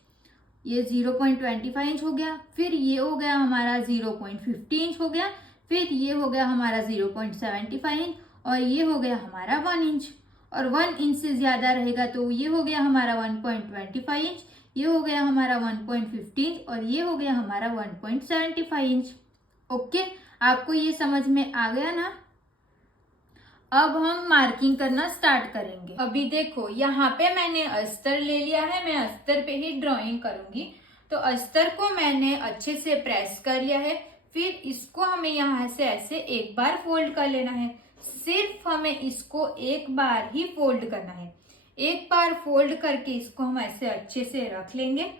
ये 0.25 इंच हो गया। फिर ये हो गया हमारा 0.50 इंच हो गया। फिर ये हो गया हमारा 0.75 इंच, और ये हो गया हमारा 1 इंच। और 1 इंच से ज्यादा रहेगा तो ये हो गया हमारा 1.25 इंच, ये हो गया हमारा 1.50 इंच, और ये हो गया हमारा 1.75 इंच। ओके, आपको ये समझ में आ गया ना। अब हम मार्किंग करना स्टार्ट करेंगे। अभी देखो, यहाँ पे मैंने अस्तर ले लिया है, मैं अस्तर पे ही ड्राइंग करूंगी। तो अस्तर को मैंने अच्छे से प्रेस कर लिया है। फिर इसको हमें यहाँ से ऐसे एक बार फोल्ड कर लेना है। सिर्फ हमें इसको एक बार ही फोल्ड करना है। एक बार फोल्ड करके इसको हम ऐसे अच्छे से रख लेंगे।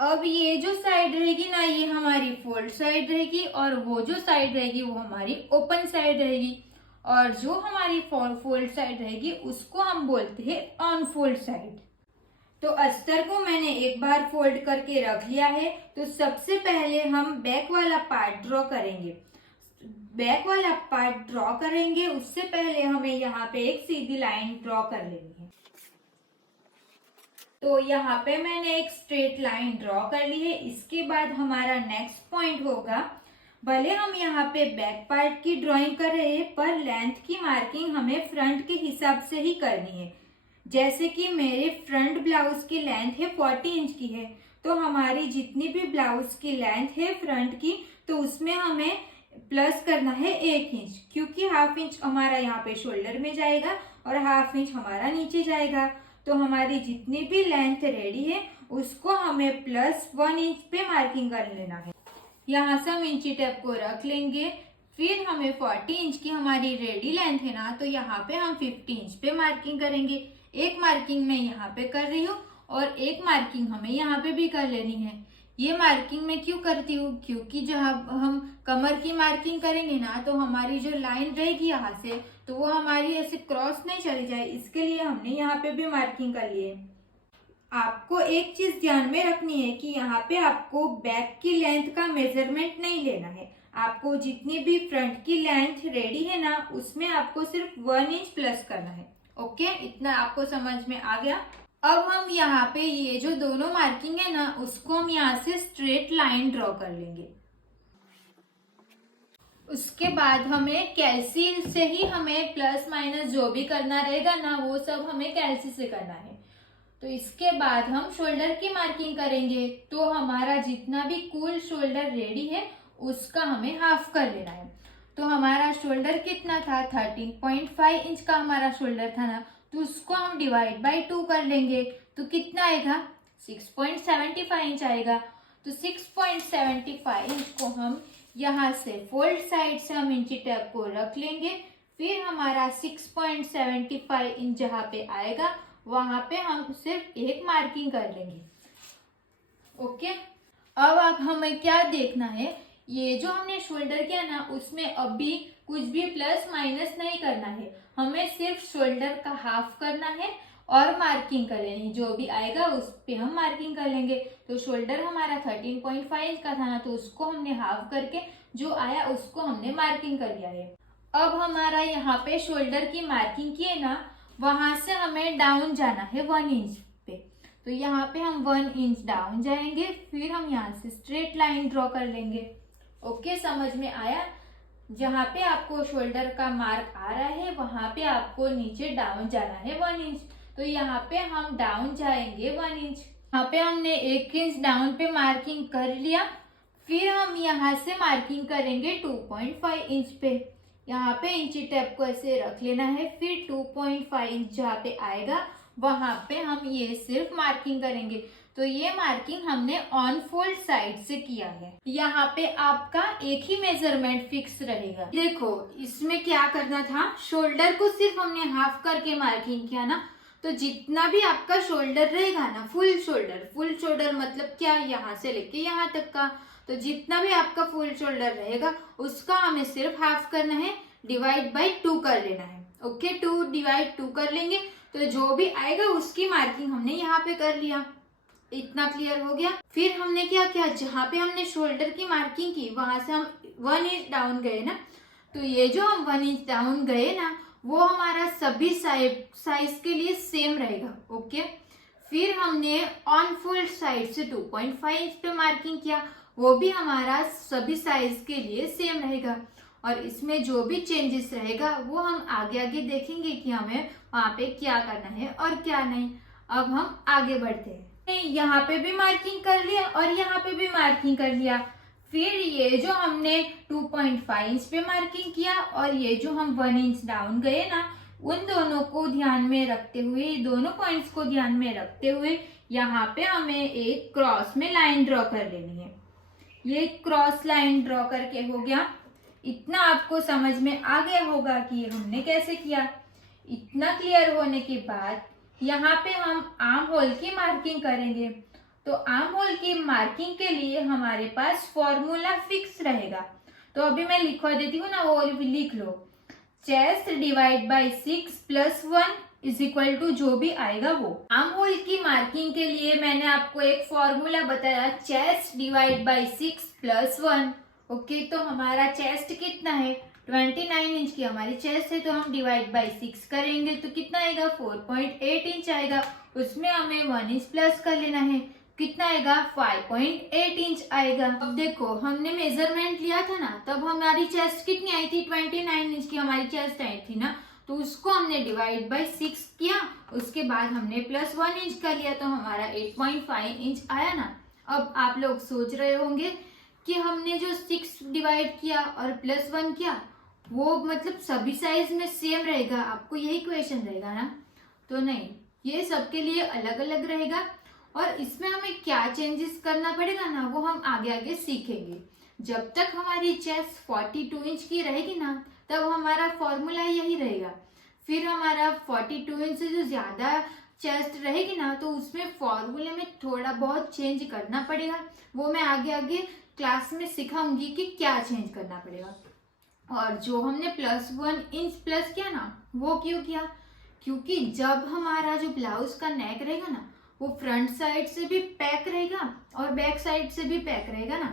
अब ये जो साइड रहेगी ना ये हमारी फोल्ड साइड रहेगी, और वो जो साइड रहेगी वो हमारी ओपन साइड रहेगी। और जो हमारी फोल्ड साइड रहेगी उसको हम बोलते हैं ऑन फोल्ड साइड। तो अस्तर को मैंने एक बार फोल्ड करके रख लिया है। तो सबसे पहले हम बैक वाला पार्ट ड्रॉ करेंगे। बैक वाला पार्ट ड्रॉ करेंगे उससे पहले हमें यहाँ पे एक सीधी लाइन ड्रॉ कर लेनी है। तो यहाँ पे मैंने एक स्ट्रेट लाइन ड्रॉ कर ली है। इसके बाद हमारा नेक्स्ट पॉइंट होगा, भले हम यहाँ पे बैक पार्ट की ड्राइंग कर रहे हैं पर लेंथ की मार्किंग हमें फ्रंट के हिसाब से ही करनी है। जैसे कि मेरे फ्रंट ब्लाउज की लेंथ है 40 इंच की है, तो हमारी जितनी भी ब्लाउज की लेंथ है फ्रंट की तो उसमें हमें प्लस करना है 1 इंच, क्योंकि ½ इंच हमारा यहाँ पे शोल्डर में जाएगा और ½ इंच हमारा नीचे जाएगा। तो हमारी जितनी भी लेंथ रेडी है उसको हमें +1 इंच पे मार्किंग कर लेना है। यहाँ से हम इंची टेप को रख लेंगे। फिर हमें 40 इंच की हमारी रेडी लेंथ है ना, तो यहाँ पे हम 50 इंच पे मार्किंग करेंगे। एक मार्किंग मैं यहाँ पे कर रही हूँ और एक मार्किंग हमें यहाँ पे भी कर लेनी है। ये मार्किंग मैं क्यों करती हूँ, क्योंकि जब हम कमर की मार्किंग करेंगे ना तो हमारी जो लाइन रहेगी यहाँ से तो वो हमारी ऐसे क्रॉस नहीं चली जाए, इसके लिए हमने यहाँ पे भी मार्किंग कर ली है। आपको एक चीज ध्यान में रखनी है कि यहाँ पे आपको बैक की लेंथ का मेजरमेंट नहीं लेना है। आपको जितनी भी फ्रंट की लेंथ रेडी है ना उसमें आपको सिर्फ 1 इंच प्लस करना है। ओके, इतना आपको समझ में आ गया। अब हम यहाँ पे ये जो दोनों मार्किंग है ना उसको हम यहाँ से स्ट्रेट लाइन ड्रॉ कर लेंगे। उसके बाद हमें कैल्सी से ही हमें प्लस माइनस जो भी करना रहेगा ना वो सब हमें कैल्सी से करना है। तो इसके बाद हम शोल्डर की मार्किंग करेंगे। तो हमारा जितना भी कुल शोल्डर रेडी है उसका हमें हाफ कर लेना है। तो हमारा शोल्डर कितना था, 13.5 इंच का हमारा शोल्डर था ना, तो उसको हम डिवाइड बाय 2 कर लेंगे तो कितना आएगा, 6.75 इंच आएगा। तो 6.75 इंच को हम यहाँ से फोल्ड साइड से हम इंची टेप को रख लेंगे। फिर हमारा 6.75 इंच जहाँ पे आएगा वहां पे हम सिर्फ एक मार्किंग कर लेंगे। ओके, अब हमें क्या देखना है, ये जो हमने शोल्डर किया ना उसमें अभी कुछ भी प्लस माइनस नहीं करना है, हमें सिर्फ शोल्डर का हाफ करना है और मार्किंग कर लेनी है। जो भी आएगा उस पे हम मार्किंग कर लेंगे। तो शोल्डर हमारा 13.5 इंच का था ना, तो उसको हमने हाफ करके जो आया उसको हमने मार्किंग कर लिया है। अब हमारा यहाँ पे शोल्डर की मार्किंग की है ना, वहां से हमें डाउन जाना है 1 इंच पे। तो यहाँ पे हम 1 इंच डाउन जाएंगे, फिर हम यहाँ से स्ट्रेट लाइन ड्रॉ कर लेंगे। ओके, समझ में आया। जहाँ पे आपको शोल्डर का मार्क आ रहा है वहां पे आपको नीचे डाउन जाना है 1 इंच। तो यहाँ पे हम डाउन जाएंगे 1 इंच। यहाँ पे हमने 1 इंच डाउन पे मार्किंग कर लिया। फिर हम यहाँ से मार्किंग करेंगे 2.5 इंच पे। यहाँ पे इंची टेप को ऐसे रख लेना है। फिर 2.5 इंच जहाँ पे आएगा वहां पे हम ये सिर्फ मार्किंग करेंगे। तो ये मार्किंग हमने ऑन फोल्ड साइड से किया है। यहाँ पे आपका एक ही मेजरमेंट फिक्स रहेगा। देखो इसमें क्या करना था, शोल्डर को सिर्फ हमने हाफ करके मार्किंग किया ना, तो जितना भी आपका शोल्डर रहेगा ना, फुल शोल्डर मतलब क्या, यहाँ से लेके यहाँ तक का, तो जितना भी आपका फुल शोल्डर रहेगा उसका हमें सिर्फ हाफ करना है, डिवाइड बाय 2 कर लेना है। ओके, 2 डिवाइड 2 कर लेंगे तो जो भी आएगा उसकी मार्किंग हमने यहाँ पे कर लिया। इतना क्लियर हो गया। फिर हमने क्या किया, जहाँ पे हमने शोल्डर की मार्किंग की वहां से हम 1 इंच डाउन गए ना, तो ये जो हम 1 इंच डाउन गए ना वो हमारा सभी साइज के लिए सेम रहेगा। ओके, फिर हमने ऑन फोल्ड साइड से 2.5 इंच पे मार्किंग किया, वो भी हमारा सभी साइज के लिए सेम रहेगा। और इसमें जो भी चेंजेस रहेगा वो हम आगे आगे देखेंगे कि हमें वहां पे क्या करना है और क्या नहीं। अब हम आगे बढ़ते हैं। यहाँ पे भी मार्किंग कर लिया और यहाँ पे भी मार्किंग कर लिया। फिर ये जो हमने 2.5 इंच पे मार्किंग किया और ये जो हम 1 इंच डाउन गए ना, उन दोनों को ध्यान में रखते हुए, दोनों पॉइंट्स को ध्यान में रखते हुए यहाँ पे हमें एक क्रॉस में लाइन ड्रॉ कर लेनी है। ये क्रॉस लाइन ड्रॉ करके हो गया। इतना आपको समझ में आ गया होगा कि ये हमने कैसे किया। इतना क्लियर होने के बाद यहाँ पे हम आर्म होल की मार्किंग करेंगे। तो आर्म होल की मार्किंग के लिए हमारे पास फॉर्मूला फिक्स रहेगा। तो अभी मैं लिखवा देती हूँ ना, वो लिख लो। Chest divide by 6 plus 1 is equal to जो भी आएगा वो। आर्म होल की मार्किंग के लिए मैंने आपको एक फॉर्मूला बताया, chest divide by 6 plus 1। Okay, तो हमारा चेस्ट कितना है, 29 इंच की हमारी चेस्ट है, तो हम डिवाइड बाय 6 करेंगे तो कितना आएगा, 4.8 इंच आएगा। उसमें हमें 1 इंच प्लस कर लेना है, कितना आएगा, 5.8 इंच आएगा। अब देखो हमने मेजरमेंट लिया था ना, तब हमारी चेस्ट कितनी आई थी, 29 इंच की हमारी चेस्ट आई थी ना, तो उसको हमने डिवाइड बाय 6 किया, उसके बाद हमने प्लस 1 इंच कर लिया, तो हमारा 8.5 इंच आया ना। अब आप लोग सोच रहे होंगे कि हमने जो 6 डिवाइड किया और प्लस 1 किया वो मतलब सभी साइज में सेम रहेगा, आपको यही क्वेश्चन रहेगा ना। तो नहीं, ये सबके लिए अलग अलग रहेगा और इसमें हमें क्या चेंजेस करना पड़ेगा ना वो हम आगे आगे सीखेंगे। जब तक हमारी चेस्ट 42 इंच की रहेगी ना तब हमारा फॉर्मूला यही रहेगा। फिर हमारा 42 इंच से जो ज्यादा चेस्ट रहेगी ना तो उसमें फॉर्मूले में थोड़ा बहुत चेंज करना पड़ेगा, वो मैं आगे आगे क्लास में सिखाऊंगी कि क्या चेंज करना पड़ेगा। और जो हमने प्लस 1 इंच प्लस किया ना वो क्यों किया, क्योंकि जब हमारा जो ब्लाउज का नेक रहेगा ना वो फ्रंट साइड से भी पैक रहेगा और बैक साइड से भी पैक रहेगा ना,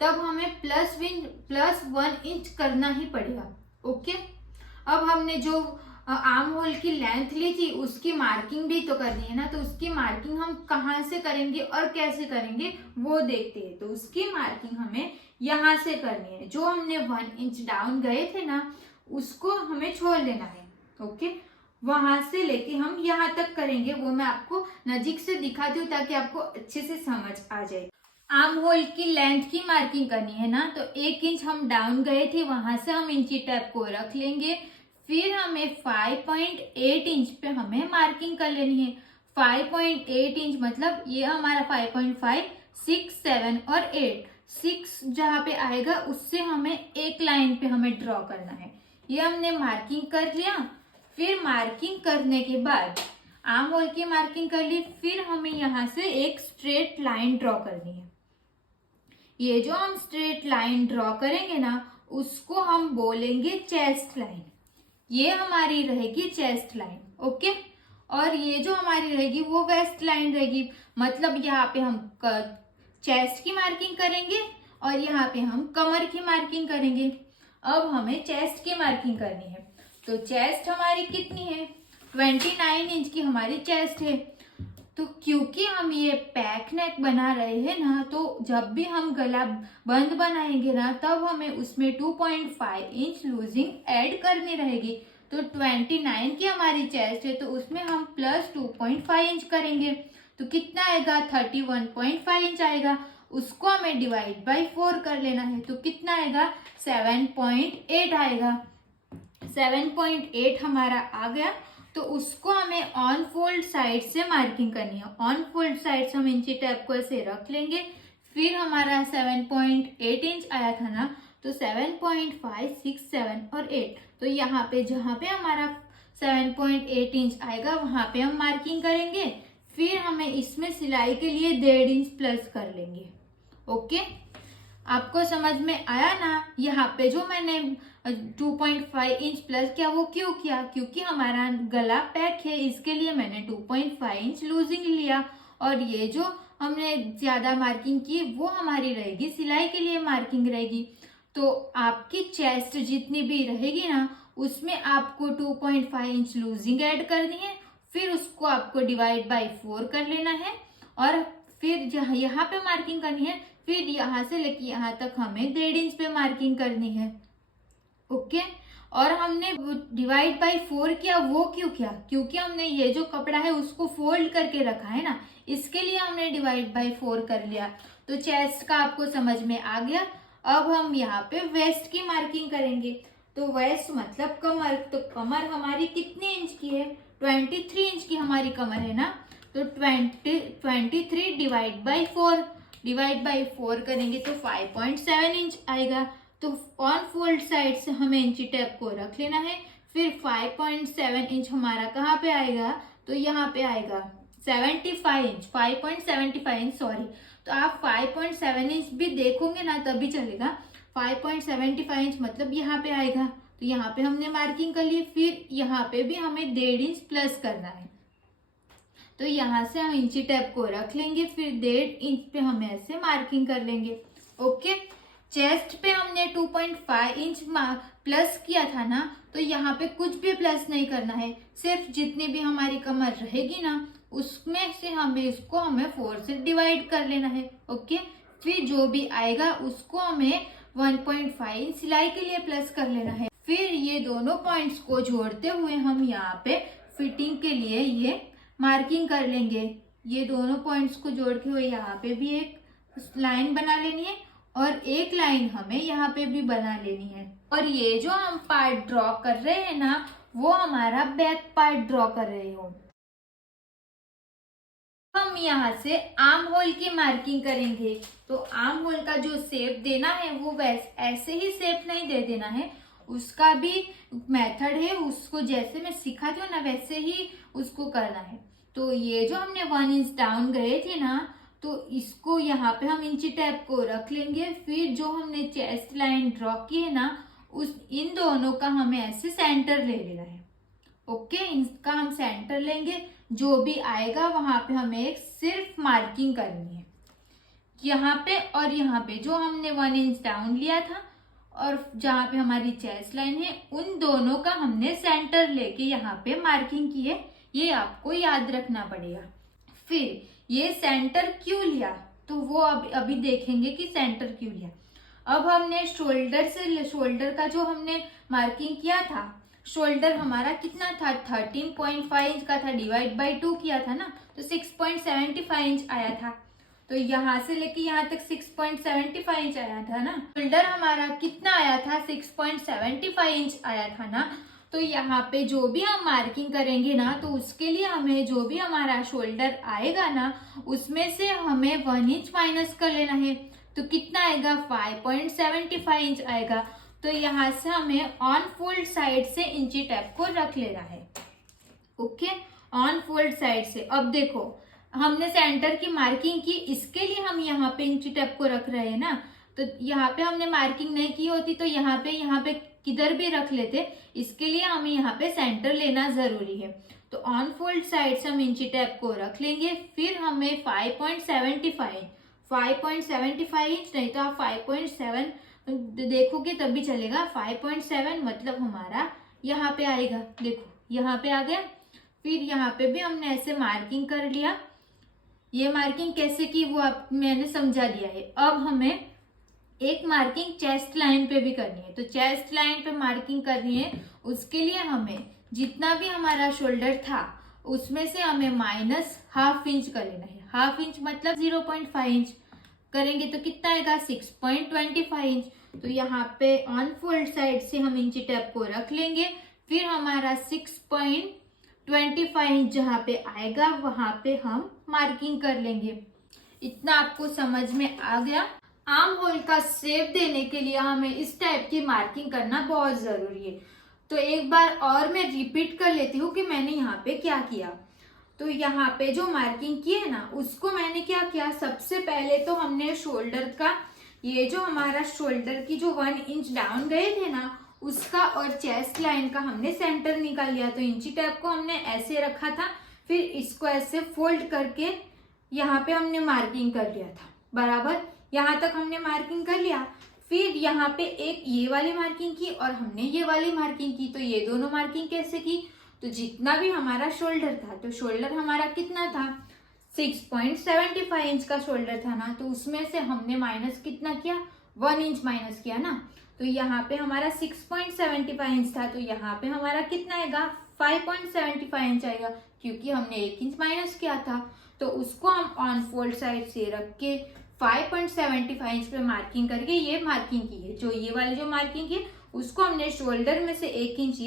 तब हमें प्लस 1 इंच करना ही पड़ेगा। ओके, अब हमने जो आर्म होल की लेंथ ली थी उसकी मार्किंग भी तो करनी है ना, तो उसकी मार्किंग हम कहाँ से करेंगे और कैसे करेंगे वो देखते हैं। तो उसकी मार्किंग हमें यहाँ से करनी है, जो हमने 1 इंच डाउन गए थे ना उसको हमें छोड़ लेना है। ओके, वहां से लेके हम यहाँ तक करेंगे, वो मैं आपको नजीक से दिखाती हूँ ताकि आपको अच्छे से समझ आ जाए। आर्म होल की लेंथ की मार्किंग करनी है ना, तो 1 इंच हम डाउन गए थे, वहां से हम इंची टेप को रख लेंगे। फिर हमें 5.8 इंच पे हमें मार्किंग कर लेनी है। 5.8 इंच मतलब ये हमारा 5.5, 6, 7 और 8, 6 जहाँ पे आएगा उससे हमें एक लाइन पे हमें ड्रॉ करना है। ये हमने मार्किंग कर लिया। फिर मार्किंग करने के बाद आर्म होल की मार्किंग कर ली, फिर हमें यहाँ से एक स्ट्रेट लाइन ड्रॉ करनी है। ये जो हम स्ट्रेट लाइन ड्रॉ करेंगे ना, उसको हम बोलेंगे चेस्ट लाइन। ये हमारी रहेगी चेस्ट लाइन, ओके। और ये जो हमारी रहेगी वो वेस्ट लाइन रहेगी, मतलब यहाँ पे हम चेस्ट की मार्किंग करेंगे और यहाँ पे हम कमर की मार्किंग करेंगे। अब हमें चेस्ट की मार्किंग करनी है, तो चेस्ट हमारी कितनी है, 29 इंच की हमारी चेस्ट है। तो क्योंकि हम ये पैक नेक बना रहे हैं ना, तो जब भी हम गला बंद बनाएंगे ना, तब हमें उसमें 2.5 इंच लूजिंग ऐड करनी रहेगी। तो 29 की हमारी चेस्ट है, तो उसमें हम प्लस 2.5 इंच करेंगे, तो कितना आएगा, 31.5 इंच आएगा। उसको हमें डिवाइड बाई 4 कर लेना है, तो कितना आएगा, 7.8 आएगा। 7.8 हमारा आ गया। तो उसको हमें ऑन फोल्ड साइड से मार्किंग करनी है। ऑन फोल्ड साइड से हम इंची टेप को ऐसे रख लेंगे। फिर हमारा 7.8 इंच आया था ना, तो 7.5, 6, 7 और 8, तो यहाँ पे जहाँ पे हमारा 7.8 इंच आएगा वहां पे हम मार्किंग करेंगे। फिर हमें इसमें सिलाई के लिए 1.5 इंच प्लस कर लेंगे, ओके। आपको समझ में आया ना। यहाँ पे जो मैंने 2.5 इंच प्लस किया, वो क्यों किया, क्योंकि हमारा गला पैक है, इसके लिए मैंने 2.5 इंच लूजिंग लिया। और ये जो हमने ज्यादा मार्किंग की वो हमारी रहेगी सिलाई के लिए मार्किंग रहेगी। तो आपकी चेस्ट जितनी भी रहेगी ना, उसमें आपको 2.5 इंच लूजिंग ऐड करनी है। फिर उसको आपको डिवाइड बाई 4 कर लेना है, और फिर जहाँ यहाँ पे मार्किंग करनी है, फिर यहाँ से लेके यहाँ तक हमें 1.5 इंच पे मार्किंग करनी है, ओके। और हमने डिवाइड बाई 4 किया, वो क्यों किया, क्योंकि हमने ये जो कपड़ा है उसको फोल्ड करके रखा है ना, इसके लिए हमने डिवाइड बाई 4 कर लिया। तो चेस्ट का आपको समझ में आ गया। अब हम यहाँ पे वेस्ट की मार्किंग करेंगे। तो वेस्ट मतलब कमर। तो कमर हमारी कितने इंच की है, 23 इंच की हमारी कमर है ना। तो 23 डिवाइड बाई 4, डिवाइड बाई 4 करेंगे तो 5.7 इंच आएगा। तो ऑन फोल्ड साइड से हमें इंची टेप को रख लेना है। फिर 5.7 इंच हमारा कहाँ पे आएगा, तो यहाँ पे आएगा 75 इंच, 5.75 इंच सॉरी। तो आप 5.7 इंच भी देखोगे ना तभी चलेगा। 5.75 इंच मतलब यहाँ पे आएगा, तो यहाँ पे हमने मार्किंग कर ली। फिर यहाँ पे भी हमें 1.5 इंच प्लस करना है, तो यहाँ से हम इंची टेप को रख लेंगे। फिर 1.5 इंच पे हमें ऐसे मार्किंग कर लेंगे, ओके। चेस्ट पे हमने 2.5 इंच प्लस किया था ना, तो यहाँ पे कुछ भी प्लस नहीं करना है, सिर्फ जितनी भी हमारी कमर रहेगी ना उसमें से हमें 4 से डिवाइड कर लेना है, ओके। फिर जो भी आएगा उसको हमें 1.5 इंच सिलाई के लिए प्लस कर लेना है। फिर ये दोनों पॉइंट्स को जोड़ते हुए हम यहाँ पे फिटिंग के लिए ये मार्किंग कर लेंगे। ये दोनों पॉइंट्स को जोड़ के हुए यहाँ पे भी एक लाइन बना लेनी है, और एक लाइन हमें यहाँ पे भी बना लेनी है। और ये जो हम पार्ट ड्रॉ कर रहे हैं ना, वो हमारा बैक पार्ट ड्रॉ कर रहे हो। हम यहाँ से आर्म होल की मार्किंग करेंगे। तो आर्म होल का जो शेप देना है वो ऐसे ही शेप नहीं दे देना है, उसका भी मेथड है, उसको जैसे मैं सिखाती हूँ ना वैसे ही उसको करना है। तो ये जो हमने 1 इंच डाउन गए थे ना, तो इसको यहाँ पे हम इंची टेप को रख लेंगे। फिर जो हमने चेस्ट लाइन ड्रॉ की है ना, इन दोनों का हमें ऐसे सेंटर ले लेना है, ओके। इसका हम सेंटर लेंगे, जो भी आएगा वहां पे हमें एक सिर्फ मार्किंग करनी है, यहाँ पे और यहाँ पे जो हमने 1 इंच डाउन लिया था और जहाँ पे हमारी चेस्ट लाइन है, उन दोनों का हमने सेंटर लेके यहाँ पे मार्किंग की है। ये आपको याद रखना पड़ेगा। फिर ये सेंटर क्यों लिया, तो वो अभी देखेंगे कि सेंटर क्यों लिया। अब हमने शोल्डर का जो हमने मार्किंग किया था, शोल्डर हमारा कितना था, 13.5 इंच का था, डिवाइड बाई 2 किया था ना, तो 6.75 इंच आया था। तो यहाँ से लेके यहाँ तक 6.75 इंच आया था ना। शोल्डर हमारा कितना आया था, 6.75 इंच आया था ना। तो यहाँ पे जो भी हम मार्किंग करेंगे ना, तो उसके लिए हमें जो भी हमारा शोल्डर आएगा ना, उसमें से हमें 1 इंच माइनस कर लेना है। तो कितना आएगा, 5.75 इंच आएगा। तो यहाँ से हमें ऑन फोल्ड साइड से इंची टेप को रख लेना है। ओके, ऑन फोल्ड साइड से। अब देखो, हमने सेंटर की मार्किंग की, इसके लिए हम यहाँ पे इंची टेप को रख रहे हैं ना। तो यहाँ पे हमने मार्किंग नहीं की होती तो यहाँ पे किधर भी रख लेते। इसके लिए हमें यहाँ पे सेंटर लेना जरूरी है। तो ऑन फोल्ड साइड से हम इंची टेप को रख लेंगे। फिर हमें 5.75 इंच नहीं तो आप 5.7 देखोगे तब भी चलेगा। 5.7 मतलब हमारा यहाँ पे आएगा, देखो यहाँ पे आ गया। फिर यहाँ पे भी हमने ऐसे मार्किंग कर लिया। ये मार्किंग कैसे की वो आप मैंने समझा दिया है। अब हमें एक मार्किंग चेस्ट लाइन पे भी करनी है। तो चेस्ट लाइन पे मार्किंग करनी है, उसके लिए हमें जितना भी हमारा शोल्डर था उसमें से हमें माइनस ½ इंच कर लेना है। ½ इंच मतलब 0.5 इंच करेंगे तो कितना आएगा, 6.25 इंच। तो यहाँ पे ऑन फोल्ड साइड से हम इंची टेप को रख लेंगे। फिर हमारा 6.25 इंच जहाँ पे आएगा वहां पे हम मार्किंग कर लेंगे। इतना आपको समझ में आ गया। आर्म होल का शेप देने के लिए हमें इस टाइप की मार्किंग करना बहुत जरूरी है। तो एक बार और मैं रिपीट कर लेती हूँ कि मैंने यहाँ पे क्या किया। तो यहाँ पे जो मार्किंग की है ना, उसको मैंने क्या किया, सबसे पहले तो हमने शोल्डर का, ये जो हमारा शोल्डर की जो 1 इंच डाउन गए थे ना, उसका और चेस्ट लाइन का हमने सेंटर निकाल लिया। तो इंची टेप को हमने ऐसे रखा था, फिर इसको ऐसे फोल्ड करके यहाँ पे हमने मार्किंग कर लिया था। बराबर यहाँ तक हमने मार्किंग कर लिया। फिर यहाँ पे एक ये वाली मार्किंग की और हमने ये वाली मार्किंग की। तो ये दोनों मार्किंग कैसे की, तो जितना भी हमारा शोल्डर था, तो शोल्डर हमारा कितना था, 6.75 इंच का शोल्डर था ना। तो उसमें से हमने माइनस कितना किया, 1 इंच माइनस किया ना। तो यहाँ पे हमारा 6.75 इंच था, तो यहाँ पे हमारा कितना आएगा, 5.75 इंच आएगा, क्योंकि हमने 1 इंच माइनस किया था। तो उसको हम ऑन फोल्ड साइड से रख के 5.75 इंच पे मार्किंग करके ये मार्किंग की है। जो ये वाली जो मार्किंग की उसको हमने शोल्डर में से 1 इंच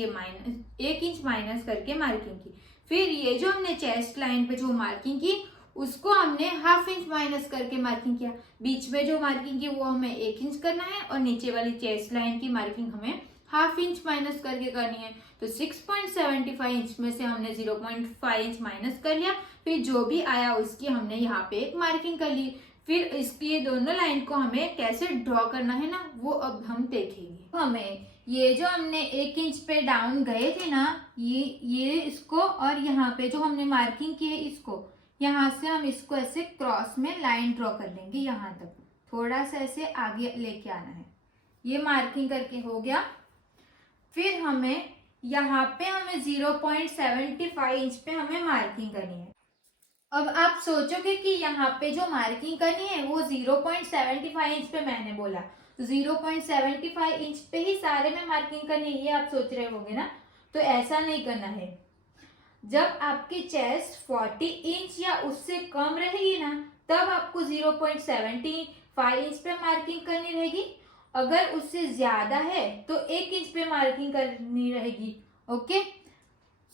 माइनस करके मार्किंग की। फिर ये जो हमने चेस्ट लाइन पे जो मार्किंग की उसको हमने ½ इंच माइनस करके मार्किंग किया। बीच में जो मार्किंग की वो हमें 1 इंच करना है और नीचे वाली चेस्ट लाइन की मार्किंग हमें ½ इंच माइनस करके करनी है। तो 6.75 इंच में से हमने 0.5 इंच माइनस कर लिया। फिर जो भी आया उसकी हमने यहाँ पे एक मार्किंग कर ली। फिर इसकी ये दोनों लाइन को हमें कैसे ड्रॉ करना है ना, वो अब हम देखेंगे। हमें ये जो हमने 1 इंच पे डाउन गए थे ना, ये इसको और यहाँ पे जो हमने मार्किंग की है इसको, यहाँ से हम इसको ऐसे क्रॉस में लाइन ड्रॉ कर लेंगे। यहाँ तक थोड़ा सा ऐसे आगे लेके आना है। ये मार्किंग करके हो गया। फिर हमें यहाँ पे हमें 0.75 इंच पे हमें मार्किंग करनी है। अब आप सोचोगे कि यहाँ पे जो मार्किंग करनी है वो 0.75 इंच पे मैंने बोला, तो 0.75 इंच पे ही सारे में मार्किंग करनी है, ये आप सोच रहे होंगे ना। तो ऐसा नहीं करना है। जब आपकी चेस्ट 40 इंच या उससे कम रहेगी ना, तब आपको 0.75 इंच पे मार्किंग करनी रहेगी। अगर उससे ज्यादा है तो 1 इंच पे मार्किंग करनी रहेगी। ओके,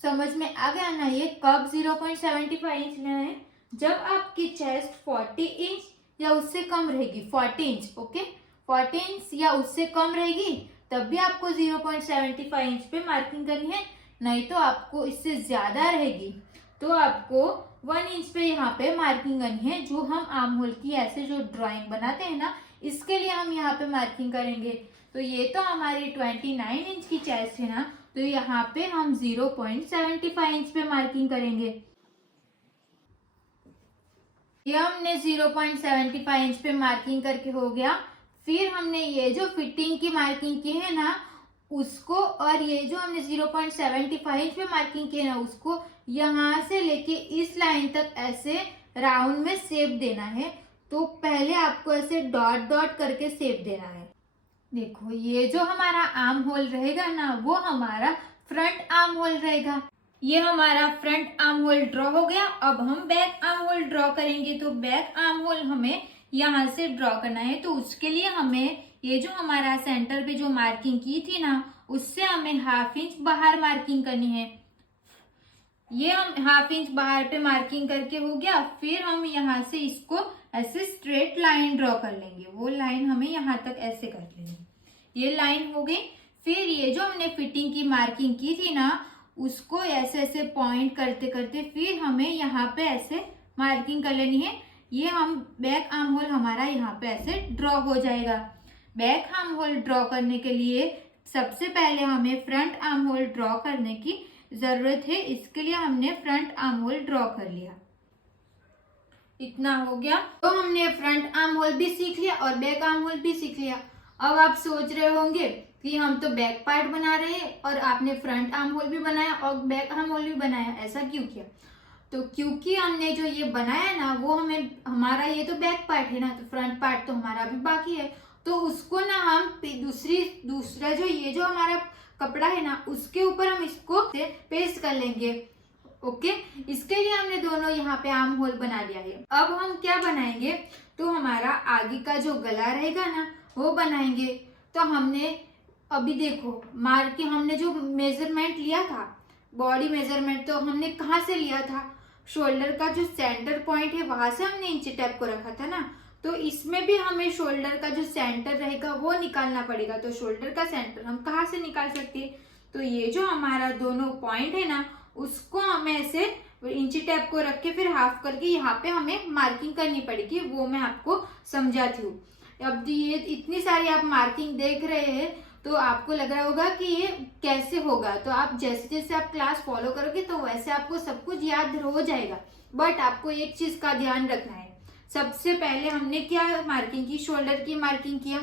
समझ में आ गया ना। ये कब 0.75 इंच लेना है, जब आपकी चेस्ट 40 इंच या उससे कम रहेगी। 40 इंच, ओके, 40 इंच या उससे कम रहेगी तब भी आपको 0.75 इंच पे मार्किंग करनी है। नहीं तो आपको इससे ज्यादा रहेगी तो आपको 1 इंच पे यहाँ पे मार्किंग करनी है। जो हम आर्म होल की ऐसे जो ड्राइंग बनाते हैं ना, इसके लिए हम यहाँ पे मार्किंग करेंगे। तो ये तो हमारी 29 इंच की चेस्ट है ना, तो यहाँ पे हम 0.75 इंच पे मार्किंग करेंगे। ये हमने 0.75 इंच पे मार्किंग करके हो गया। फिर हमने ये जो फिटिंग की मार्किंग की है ना उसको, और ये जो हमने 0.75 इंच पे मार्किंग की है ना उसको, यहाँ से लेके इस लाइन तक ऐसे राउंड में शेप देना है। तो पहले आपको ऐसे डॉट डॉट करके शेप देना है। देखो ये जो हमारा आर्म होल रहेगा ना, वो हमारा फ्रंट आर्म होल रहेगा। ये हमारा फ्रंट आर्म होल ड्रॉ हो गया। अब हम बैक आर्म होल ड्रॉ करेंगे। तो बैक आर्म होल हमें यहाँ से ड्रॉ करना है। तो उसके लिए हमें ये जो हमारा सेंटर पे जो मार्किंग की थी ना, उससे हमें 1/2 इंच बाहर मार्किंग करनी है। ये हम 1/2 इंच बाहर पे मार्किंग करके हो गया। फिर हम यहाँ से इसको ऐसे स्ट्रेट लाइन ड्रॉ कर लेंगे। वो लाइन हमें यहाँ तक ऐसे कर लेंगे। ये लाइन हो गई। फिर ये जो हमने फिटिंग की मार्किंग की थी ना, उसको ऐसे ऐसे पॉइंट करते करते फिर हमें यहाँ पे ऐसे मार्किंग कर लेनी है। ये हम बैक आर्म होल हमारा यहाँ पे ऐसे ड्रॉ हो जाएगा। बैक आर्म होल ड्रॉ करने के लिए सबसे पहले हमें फ्रंट आर्म होल ड्रॉ करने की जरूरत है। इसके लिए हमने फ्रंट आर्म होल ड्रॉ कर लिया। इतना हो गया। तो हमने फ्रंट आर्म होल भी सीख लिया और बैक आर्म होल भी सीख लिया। अब आप सोच रहे होंगे कि हम तो बैक पार्ट बना रहे हैं और आपने फ्रंट आर्म होल भी बनाया और बैक आर्म होल भी बनाया, ऐसा क्यों किया? तो क्योंकि हमने जो ये बनाया ना, वो हमें हमारा ये तो बैक पार्ट है ना, तो फ्रंट पार्ट तो हमारा अभी बाकी है। तो उसको ना हम दूसरा जो ये जो हमारा कपड़ा है ना, उसके ऊपर हम इसको पेस्ट कर लेंगे। ओके, इसके लिए हमने दोनों यहाँ पे आर्म होल बना लिया है। अब हम क्या बनाएंगे, तो हमारा आगे का जो गला रहेगा ना, वो बनाएंगे। तो हमने अभी देखो मार के हमने जो मेजरमेंट लिया था, बॉडी मेजरमेंट, तो हमने कहाँ से लिया था? शोल्डर का जो सेंटर पॉइंट है वहां से हमने इंची टेप को रखा था ना। तो इसमें भी हमें शोल्डर का जो सेंटर रहेगा वो निकालना पड़ेगा। तो शोल्डर का सेंटर हम कहाँ से निकाल सकते हैं? तो ये जो हमारा दोनों पॉइंट है ना, उसको हमें ऐसे इंची टेप को रख के फिर हाफ करके यहाँ पे हमें मार्किंग करनी पड़ेगी। वो मैं आपको समझाती हूँ। अब ये इतनी सारी आप मार्किंग देख रहे हैं तो आपको लग रहा होगा कि ये कैसे होगा। तो आप जैसे जैसे आप क्लास फॉलो करोगे तो वैसे आपको सब कुछ याद हो जाएगा। बट आपको एक चीज का ध्यान रखना है। सबसे पहले हमने क्या मार्किंग की? शोल्डर की मार्किंग किया।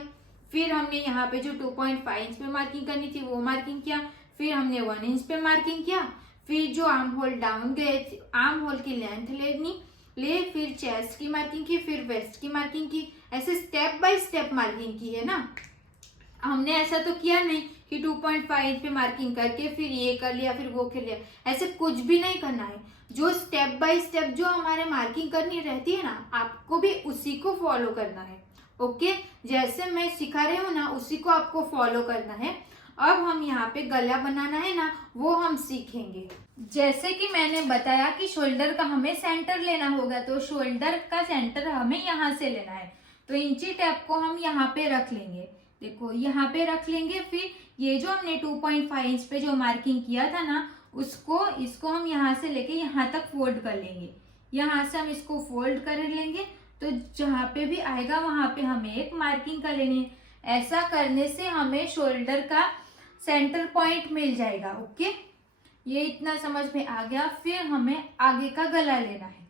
फिर हमने यहाँ पे जो 2.5 इंच पे मार्किंग करनी थी वो मार्किंग किया। फिर हमने 1 इंच पे मार्किंग किया। फिर जो आर्म होल डाउन गए, आर्म होल की लेंथ फिर चेस्ट की मार्किंग की, फिर वेस्ट की मार्किंग की। ऐसे स्टेप बाय स्टेप मार्किंग की है ना। हमने ऐसा तो किया नहीं कि 2.5 इंच पे मार्किंग करके फिर ये कर लिया फिर वो कर लिया। ऐसे कुछ भी नहीं करना है। जो स्टेप बाय स्टेप जो हमारे मार्किंग करनी रहती है ना, आपको भी उसी को फॉलो करना है। ओके, जैसे मैं सिखा रही हूँ ना, उसी को आपको फॉलो करना है। अब हम यहाँ पे गला बनाना है ना, वो हम सीखेंगे। जैसे कि मैंने बताया कि शोल्डर का हमें सेंटर लेना होगा। तो शोल्डर का सेंटर हमें यहाँ से लेना है। तो इंची टेप को हम यहाँ पे रख लेंगे। देखो यहाँ पे रख लेंगे। फिर ये जो हमने 2.5 इंच पे जो मार्किंग किया था ना, इसको हम यहाँ से लेके यहाँ तक फोल्ड कर लेंगे। यहाँ से हम इसको फोल्ड कर लेंगे। तो जहाँ पे भी आएगा वहां पे हमें एक मार्किंग कर लेनी है। ऐसा करने से हमें शोल्डर का सेंटर पॉइंट मिल जाएगा। ओके, ये इतना समझ में आ गया। फिर हमें आगे का गला लेना है।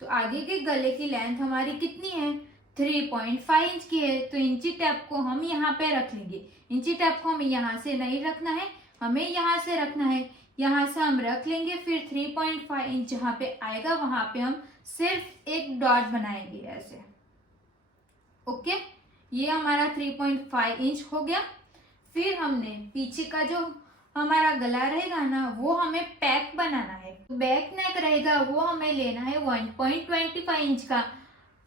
तो आगे के गले की लेंथ हमारी कितनी है? 3.5 इंच की है। तो इंची टेप को हम यहाँ पे रख लेंगे। इंची टेप को हमें यहाँ से नहीं रखना है, हमें यहाँ से रखना है। यहाँ से हम रख लेंगे। फिर 3.5 इंच जहाँ पे आएगा वहां पे हम सिर्फ एक डॉट बनाएंगे ऐसे। ओके, ये हमारा 3.5 इंच हो गया। फिर हमने पीछे का जो हमारा गला रहेगा ना, वो हमें पैक बनाना है। बैक नेक रहेगा वो हमें लेना है 1.25 इंच का।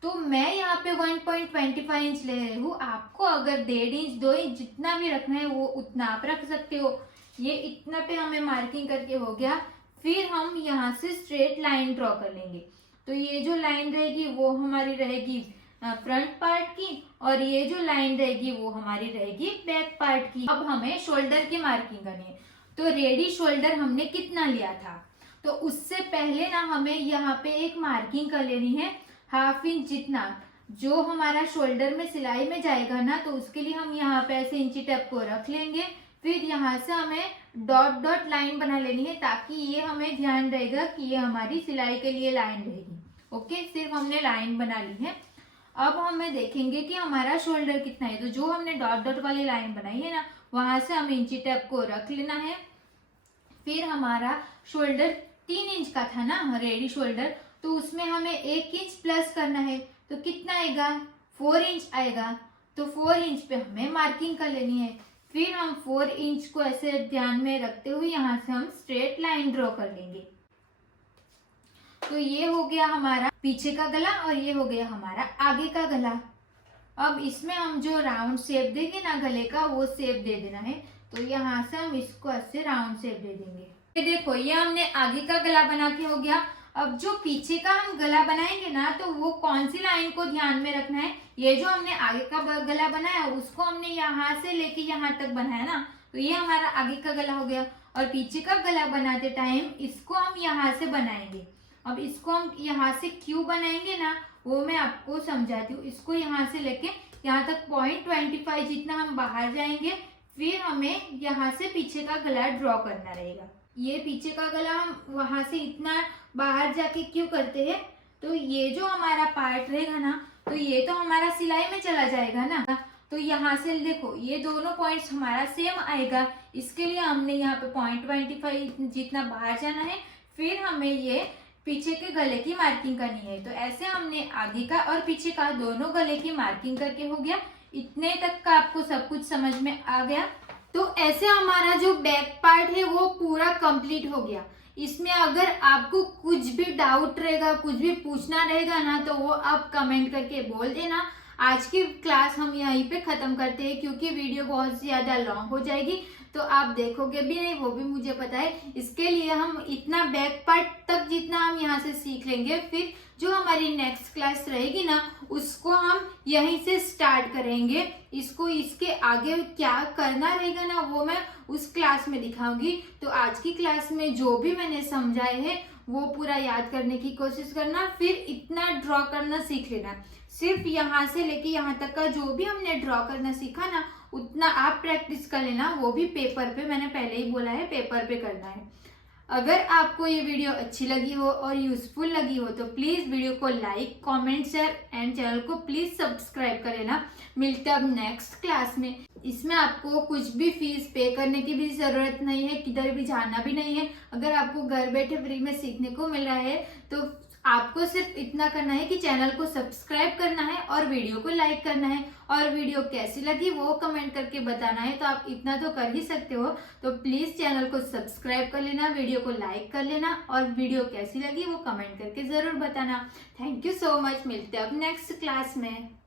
तो मैं यहाँ पे 1.25 इंच ले रही हूँ। आपको अगर 1.5 इंच 2 इंच जितना भी रखना है वो उतना आप रख सकते हो। ये इतना पे हमें मार्किंग करके हो गया। फिर हम यहाँ से स्ट्रेट लाइन ड्रॉ कर लेंगे। तो ये जो लाइन रहेगी वो हमारी रहेगी फ्रंट पार्ट की, और ये जो लाइन रहेगी वो हमारी रहेगी बैक पार्ट की। अब हमें शोल्डर की मार्किंग करनी है। तो रेडी शोल्डर हमने कितना लिया था? तो उससे पहले ना हमें यहाँ पे एक मार्किंग कर लेनी है 1/2 इंच जितना। जो हमारा शोल्डर में सिलाई में जाएगा ना, तो उसके लिए हम यहाँ पे ऐसे इंची टेप को रख लेंगे। फिर यहाँ से हमें डॉट डॉट लाइन बना लेनी है, ताकि ये हमें ध्यान रहेगा कि ये हमारी सिलाई के लिए लाइन रहेगी। ओके, सिर्फ हमने लाइन बना ली है। अब हमें देखेंगे कि हमारा शोल्डर कितना है। तो जो हमने डॉट डॉट वाली लाइन बनाई है ना, वहां से हमें इंची टेप को रख लेना है। फिर हमारा शोल्डर 3 इंच का था ना रेडी शोल्डर, तो उसमें हमें 1 इंच प्लस करना है। तो कितना आएगा? 4 इंच आएगा। तो 4 इंच पे हमें मार्किंग कर लेनी है। फिर हम 4 इंच को ऐसे ध्यान में रखते हुए यहाँ से हम स्ट्रेट लाइन ड्रॉ कर लेंगे। तो ये हो गया हमारा पीछे का गला और ये हो गया हमारा आगे का गला। अब इसमें हम जो राउंड शेप देंगे ना गले का, वो शेप दे देना है। तो यहाँ से हम इसको ऐसे राउंड शेप दे देंगे। ये देखो, ये हमने आगे का गला बना के हो गया। अब जो पीछे का हम गला बनाएंगे ना, तो वो कौन सी लाइन को ध्यान में रखना है, ये जो हमने आगे का गला बनाया उसको हमने यहाँ से लेके यहाँ तक बनाया ना, तो ये हमारा आगे का गला हो गया। और पीछे का गला बनाते टाइम इसको हम यहाँ से बनाएंगे। अब इसको हम यहाँ से क्यों बनाएंगे ना, वो मैं आपको समझाती हूँ। इसको यहाँ से लेके यहाँ तक 0.25 जितना हम बाहर जाएंगे, फिर हमें यहाँ से पीछे का गला ड्रॉ करना रहेगा। ये पीछे का गला हम वहां से इतना बाहर जाके क्यों करते हैं, तो ये जो हमारा पार्ट रहेगा ना, तो ये तो हमारा सिलाई में चला जाएगा ना। तो यहाँ से देखो, ये दोनों पॉइंट्स हमारा सेम आएगा, इसके लिए हमने यहाँ पे 0.25 जितना बाहर जाना है। फिर हमें ये पीछे के गले की मार्किंग करनी है। तो ऐसे हमने आगे का और पीछे का दोनों गले की मार्किंग करके हो गया। इतने तक का आपको सब कुछ समझ में आ गया। तो ऐसे हमारा जो बैक पार्ट है वो पूरा कंप्लीट हो गया। इसमें अगर आपको कुछ भी डाउट रहेगा, कुछ भी पूछना रहेगा ना, तो वो आप कमेंट करके बोल देना। आज की क्लास हम यहीं पे खत्म करते हैं, क्योंकि वीडियो बहुत ज्यादा लॉन्ग हो जाएगी, तो आप देखोगे भी नहीं, वो भी मुझे पता है। इसके लिए हम इतना बैक पार्ट तक जितना हम यहाँ से सीख लेंगे, फिर जो हमारी नेक्स्ट क्लास रहेगी ना, उसको हम यहीं से स्टार्ट करेंगे। इसको इसके आगे क्या करना रहेगा ना, वो मैं उस क्लास में दिखाऊंगी। तो आज की क्लास में जो भी मैंने समझाए है वो पूरा याद करने की कोशिश करना, फिर इतना ड्रॉ करना सीख लेना। सिर्फ यहाँ से लेके यहाँ तक का जो भी हमने ड्रॉ करना सीखा ना, उतना आप प्रैक्टिस कर लेना। वो भी पेपर पे, मैंने पहले ही बोला है, पेपर पे करना है। अगर आपको ये वीडियो अच्छी लगी हो और यूजफुल लगी हो, तो प्लीज वीडियो को like, comment, share and channel को प्लीज सब्सक्राइब कर लेना। मिलते हैं अब नेक्स्ट क्लास में। इसमें आपको कुछ भी फीस पे करने की भी जरूरत नहीं है, किधर भी जाना भी नहीं है। अगर आपको घर बैठे फ्री में सीखने को मिल रहा है, तो आपको सिर्फ इतना करना है कि चैनल को सब्सक्राइब करना है और वीडियो को लाइक करना है। और वीडियो कैसी लगी वो कमेंट करके बताना है। तो आप इतना तो कर ही सकते हो। तो प्लीज चैनल को सब्सक्राइब कर लेना, वीडियो को लाइक कर लेना, और वीडियो कैसी लगी वो कमेंट करके जरूर बताना। Thank you so much. मिलते हैं अब नेक्स्ट क्लास में।